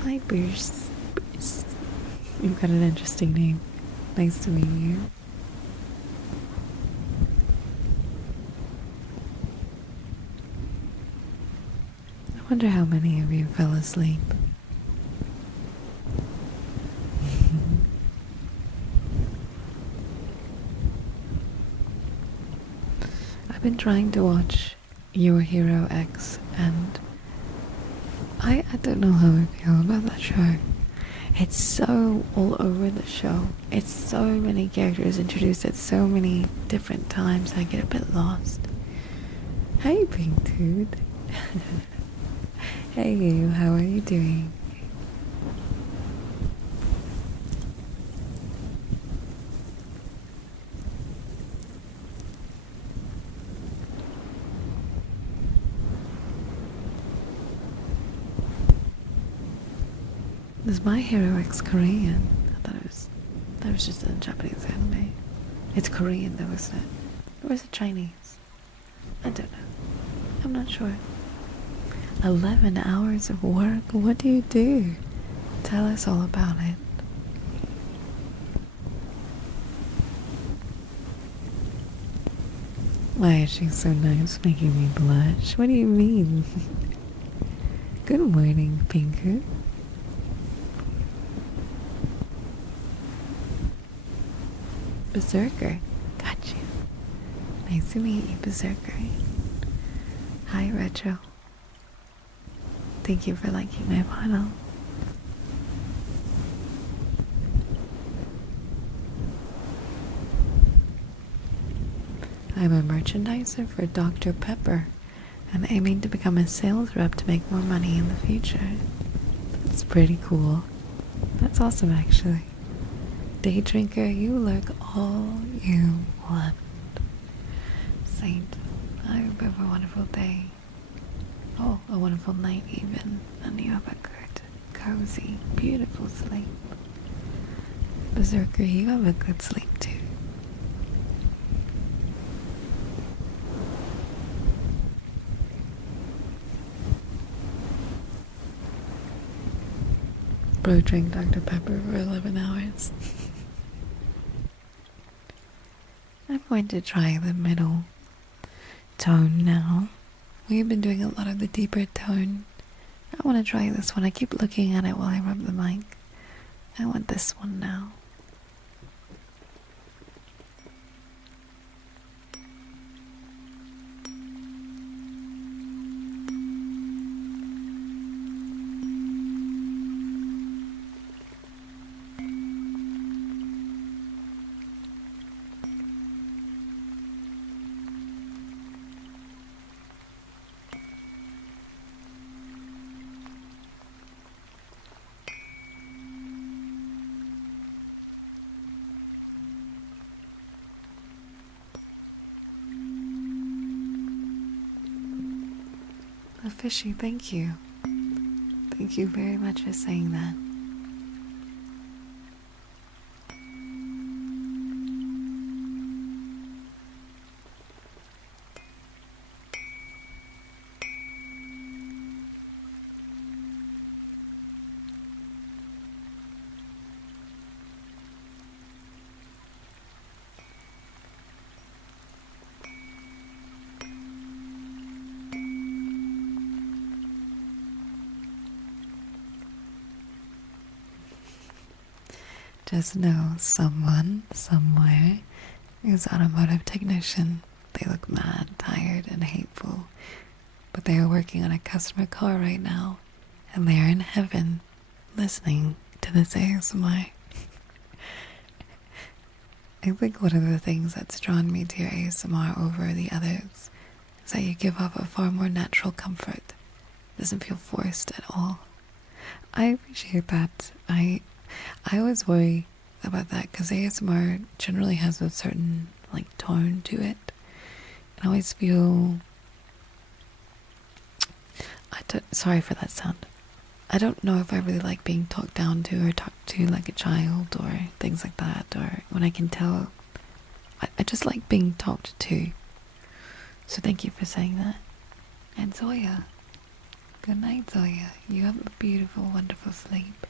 Hi, Bruce. Bruce. You've got an interesting name. Nice to meet you. I wonder how many of you fell asleep. I've been trying to watch Your Hero X, and I don't know how I feel about that show. It's so all over the show. It's so many characters introduced at so many different times. I get a bit lost. Hey, Pink Dude. Hey, you. How are you doing? Is My Hero X Korean? I thought it was just a Japanese anime. It's Korean though, isn't it? Or is it Chinese? I don't know. I'm not sure. 11 hours of work? What do you do? Tell us all about it. Why is she so nice, making me blush? What do you mean? Good morning, Pinku. Berserker. Got you. Nice to meet you, Berserker. Hi, Retro. Thank you for liking my model. I'm a merchandiser for Dr. Pepper and aiming to become a sales rep to make more money in the future. That's pretty cool. That's awesome, actually. Day drinker, you lurk all you want. Saint, I hope you have a wonderful day. Oh, a wonderful night even. And you have a good, cozy, beautiful sleep. Berserker, you have a good sleep too. Bro drank Dr. Pepper for 11 hours. I'm going to try the middle tone now. We've been doing a lot of the deeper tone. I want to try this one. I keep looking at it while I rub the mic. I want this one now. A fishy, thank you. Thank you very much for saying that. Just know someone, somewhere, is automotive technician. They look mad, tired, and hateful. But they are working on a customer car right now. And they are in heaven, listening to this ASMR. I think one of the things that's drawn me to your ASMR over the others is that you give off a far more natural comfort. It doesn't feel forced at all. I appreciate that. I always worry about that because ASMR generally has a certain tone to it. I always feel sorry for that sound. I don't know if I really like being talked down to or talked to like a child or things like that, or when I can tell. I just like being talked to. So thank you for saying that. And Zoya, good night, Zoya. You have a beautiful, wonderful sleep.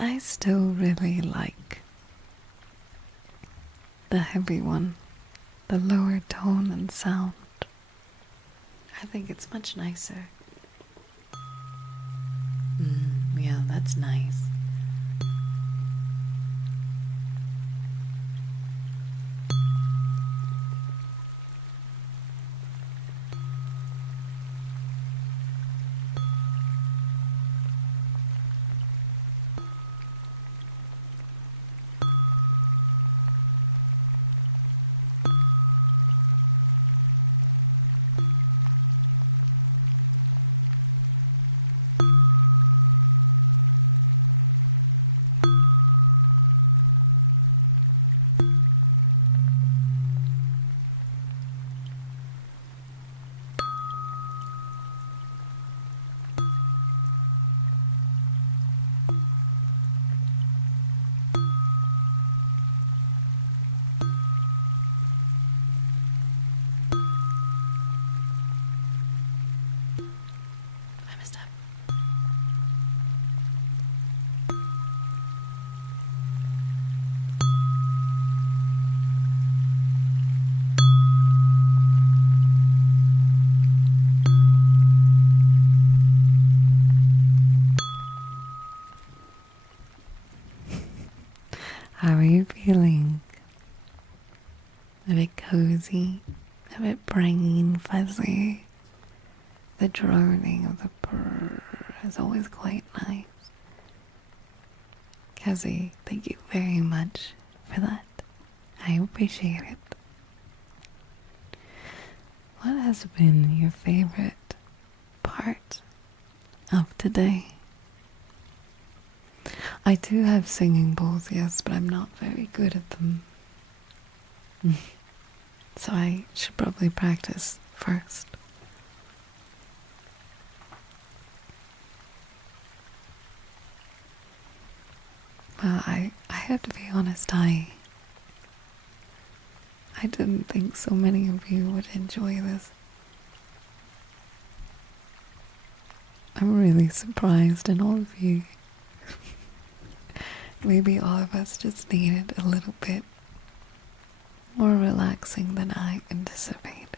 I still really like the heavy one, the lower tone and sound. I think it's much nicer. Yeah, that's nice. step. How are you feeling? A bit cozy, a bit brain fuzzy. The droning of the purr is always quite nice. Cassie, thank you very much for that. I appreciate it. What has been your favorite part of today? I do have singing bowls, yes, but I'm not very good at them. So I should probably practice first. Well, I have to be honest, I didn't think so many of you would enjoy this. I'm really surprised in all of you. Maybe all of us just needed a little bit more relaxing than I anticipated.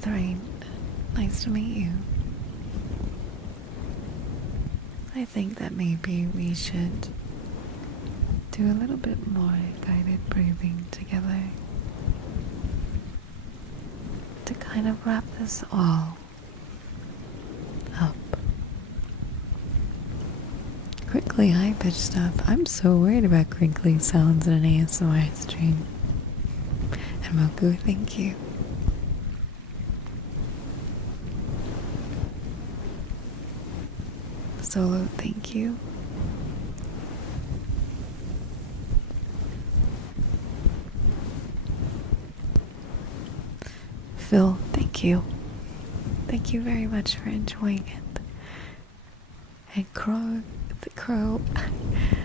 Thrain, nice to meet you. I think that maybe we should do a little bit more guided breathing together to kind of wrap this all up. Crinkly high pitch stuff. I'm so worried about crinkly sounds in an ASMR stream. And Moku, thank you. Solo, thank you. Phil, thank you. Thank you very much for enjoying it. And the Crow,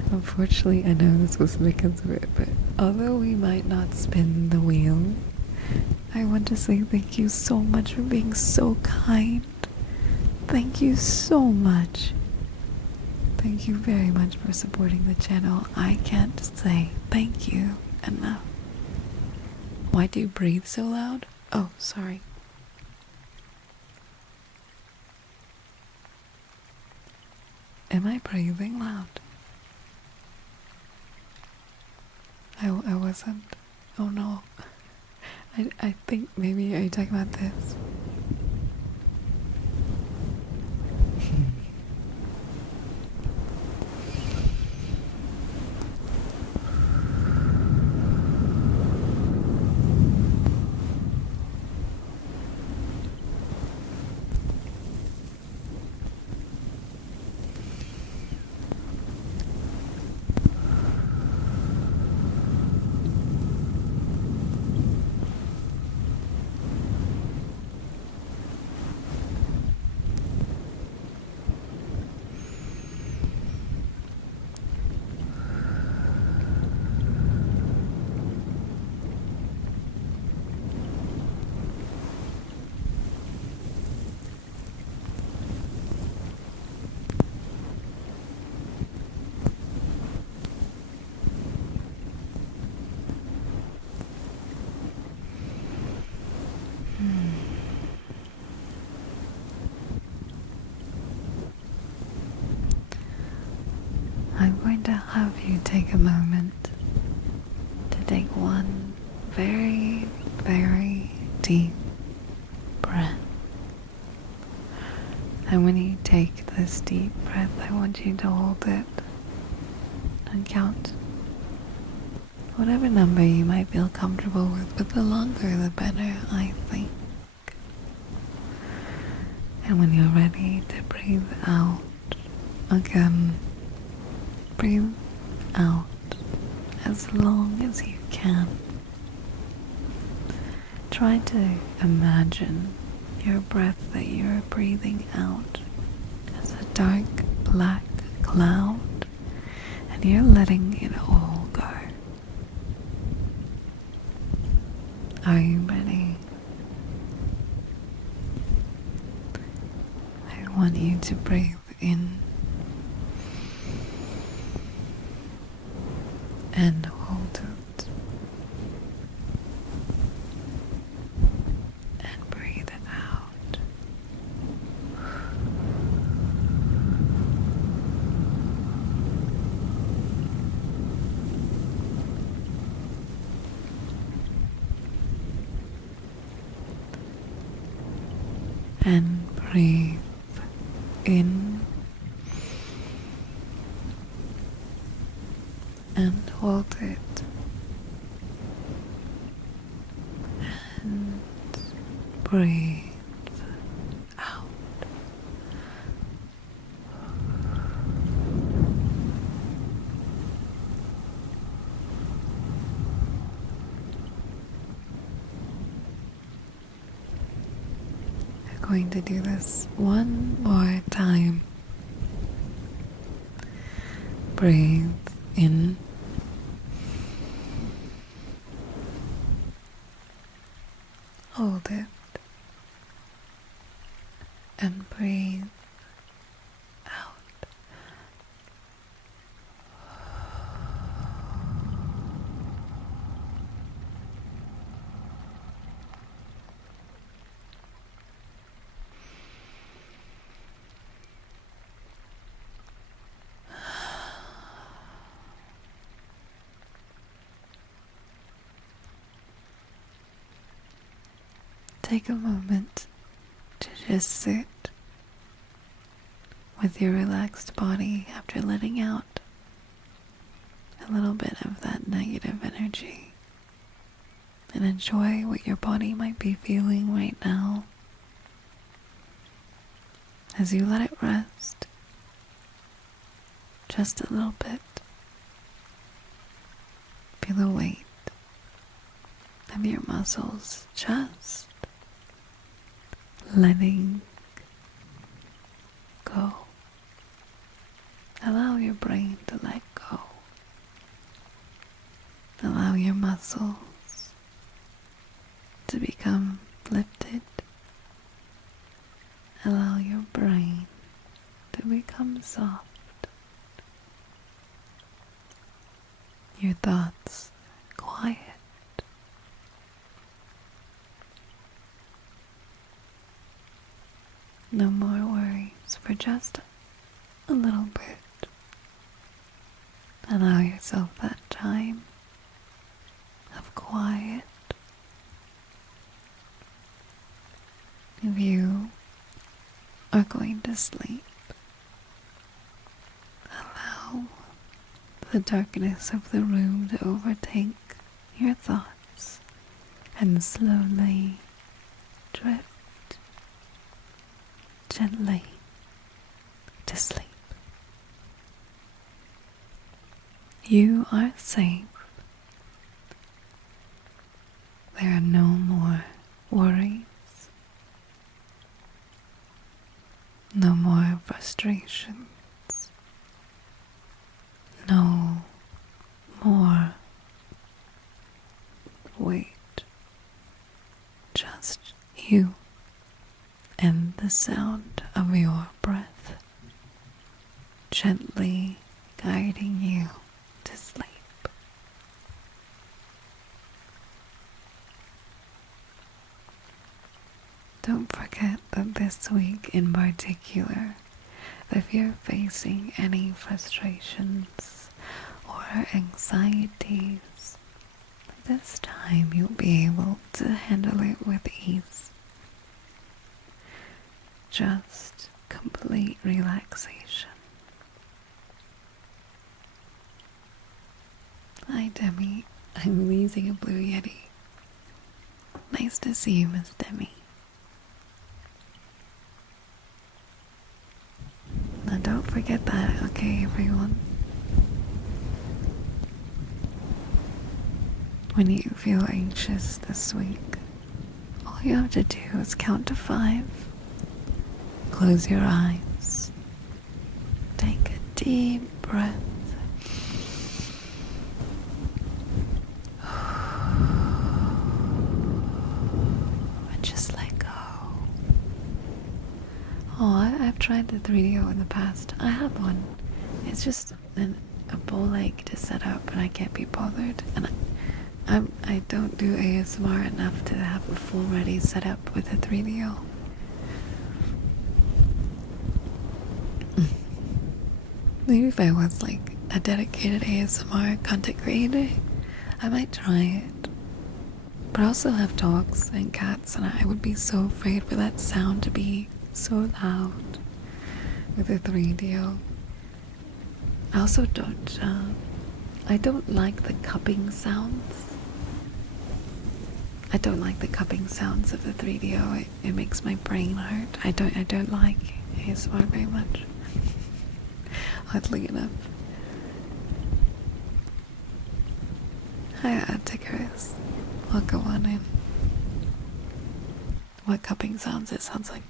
unfortunately, I know this was because of it, but although we might not spin the wheel, I want to say thank you so much for being so kind. Thank you so much. Thank you very much for supporting the channel. I can't say thank you enough. Why do you breathe so loud? Oh, sorry. Am I breathing loud? I wasn't. Oh no. I think maybe, are you talking about this? I'm going to have you take a moment to take one very, very deep breath. And when you take this deep breath, I want you to hold it and count whatever number you might feel comfortable with, but the longer the better, I think. And when you're ready to breathe out again, breathe out as long as you can. Try to imagine your breath that you're breathing out as a dark black cloud and you're letting it all go. Are you ready? I want you to breathe in and hold it, and breathe it out. And breathe in and hold it, and breathe out. We're going to do this one more time. Breathe in hold it, and breathe out. Take a moment to just sit with your relaxed body after letting out a little bit of that negative energy, and enjoy what your body might be feeling right now as you let it rest just a little bit. Feel the weight of your muscles just letting go. Allow your brain to let go. Allow your muscles to become lifted. Allow your brain to become soft. Your thoughts quiet. No more worries for just a little bit. Allow yourself that time of quiet. If you are going to sleep, allow the darkness of the room to overtake your thoughts and slowly drift gently to sleep. You are safe. There are no more worries, no more frustrations, no more weight, just you and the sound of your breath gently guiding you to sleep. Don't forget that this week in particular, if you're facing any frustrations or anxieties, this time you'll be able to handle it with ease. Just complete relaxation. Hi Demi, I'm using a blue Yeti. Nice to see you, Miss Demi. Now don't forget that, okay everyone? When you feel anxious this week, all you have to do is count to 5. Close your eyes. Take a deep breath. tried the 3DO in the past. I have one. It's just a bow leg to set up, and I can't be bothered. And I don't do ASMR enough to have a full ready setup with a 3DO. Maybe if I was like a dedicated ASMR content creator, I might try it. But I also have dogs and cats, and I would be so afraid for that sound to be so loud with a 3DO. I also I don't like the cupping sounds. I don't like the cupping sounds of the 3DO. It makes my brain hurt. I don't like ASMR very much. Oddly enough. Hi, Antichris. Welcome on in. What cupping sounds? It sounds like,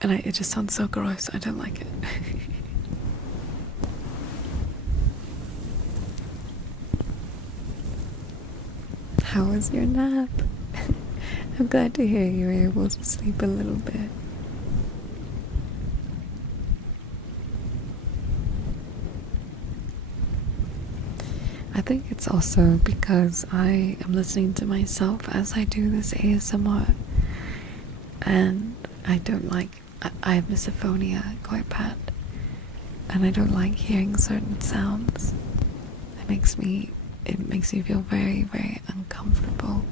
and it just sounds so gross. I don't like it. How was your nap? I'm glad to hear you were able to sleep a little bit. I think it's also because I am listening to myself as I do this ASMR, and I don't like, I have misophonia quite bad, and I don't like hearing certain sounds. It makes me feel very, very uncomfortable.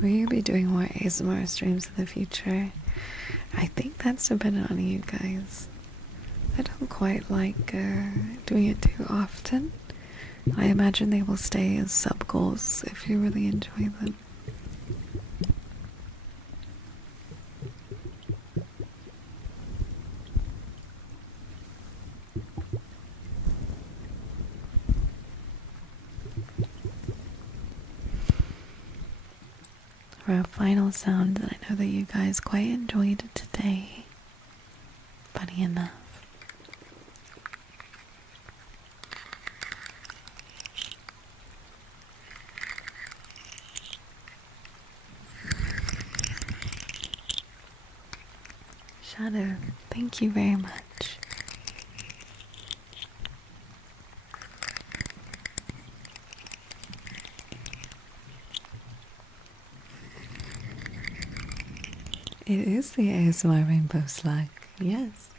Will you be doing more ASMR streams in the future? I think that's dependent on you guys. I don't quite like doing it too often. I imagine they will stay as sub goals if you really enjoy them. For a final sound that I know that you guys quite enjoyed today, funny enough. Shadow, thank you very much. It is the ASMR rainbow slug, yes.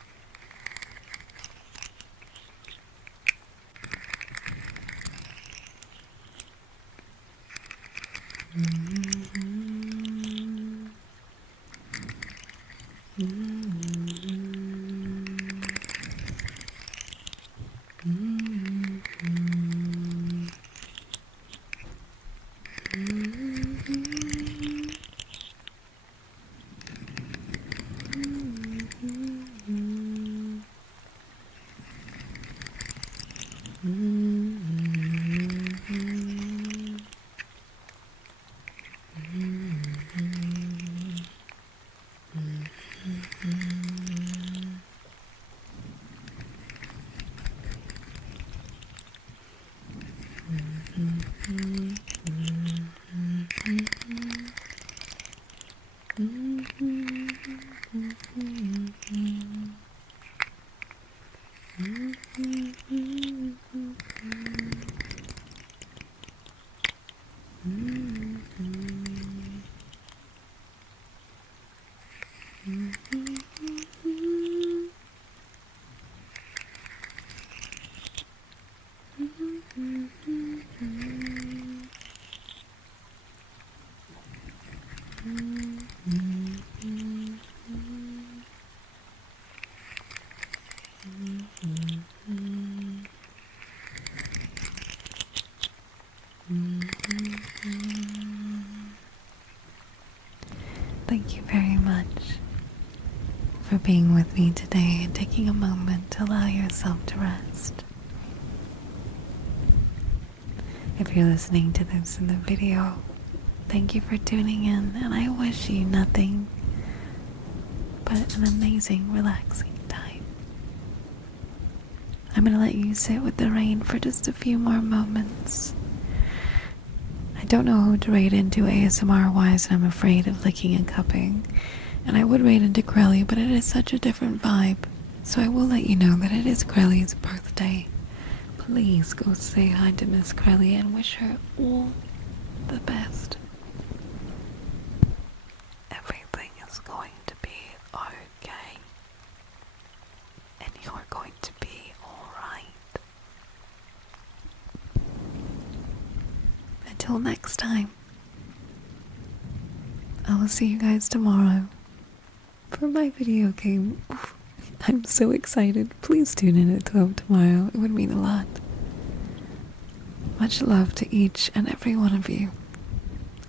thank you very much for being with me today and taking a moment to allow yourself to rest. If you're listening to this in the video, thank you for tuning in, and I wish you nothing but an amazing, relaxing time. I'm going to let you sit with the rain for just a few more moments. I don't know who to rate into ASMR-wise, and I'm afraid of licking and cupping. And I would rate into Crelly, but it is such a different vibe. So I will let you know that it is Crelly's birthday. Please go say hi to Miss Crelly and wish her all the best. Everything is going to be okay. And you're going to be alright. Until next time, I will see you guys tomorrow for my video game. I'm so excited. Please tune in at 12 tomorrow. It would mean a lot. Much love to each and every one of you.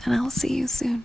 And I'll see you soon.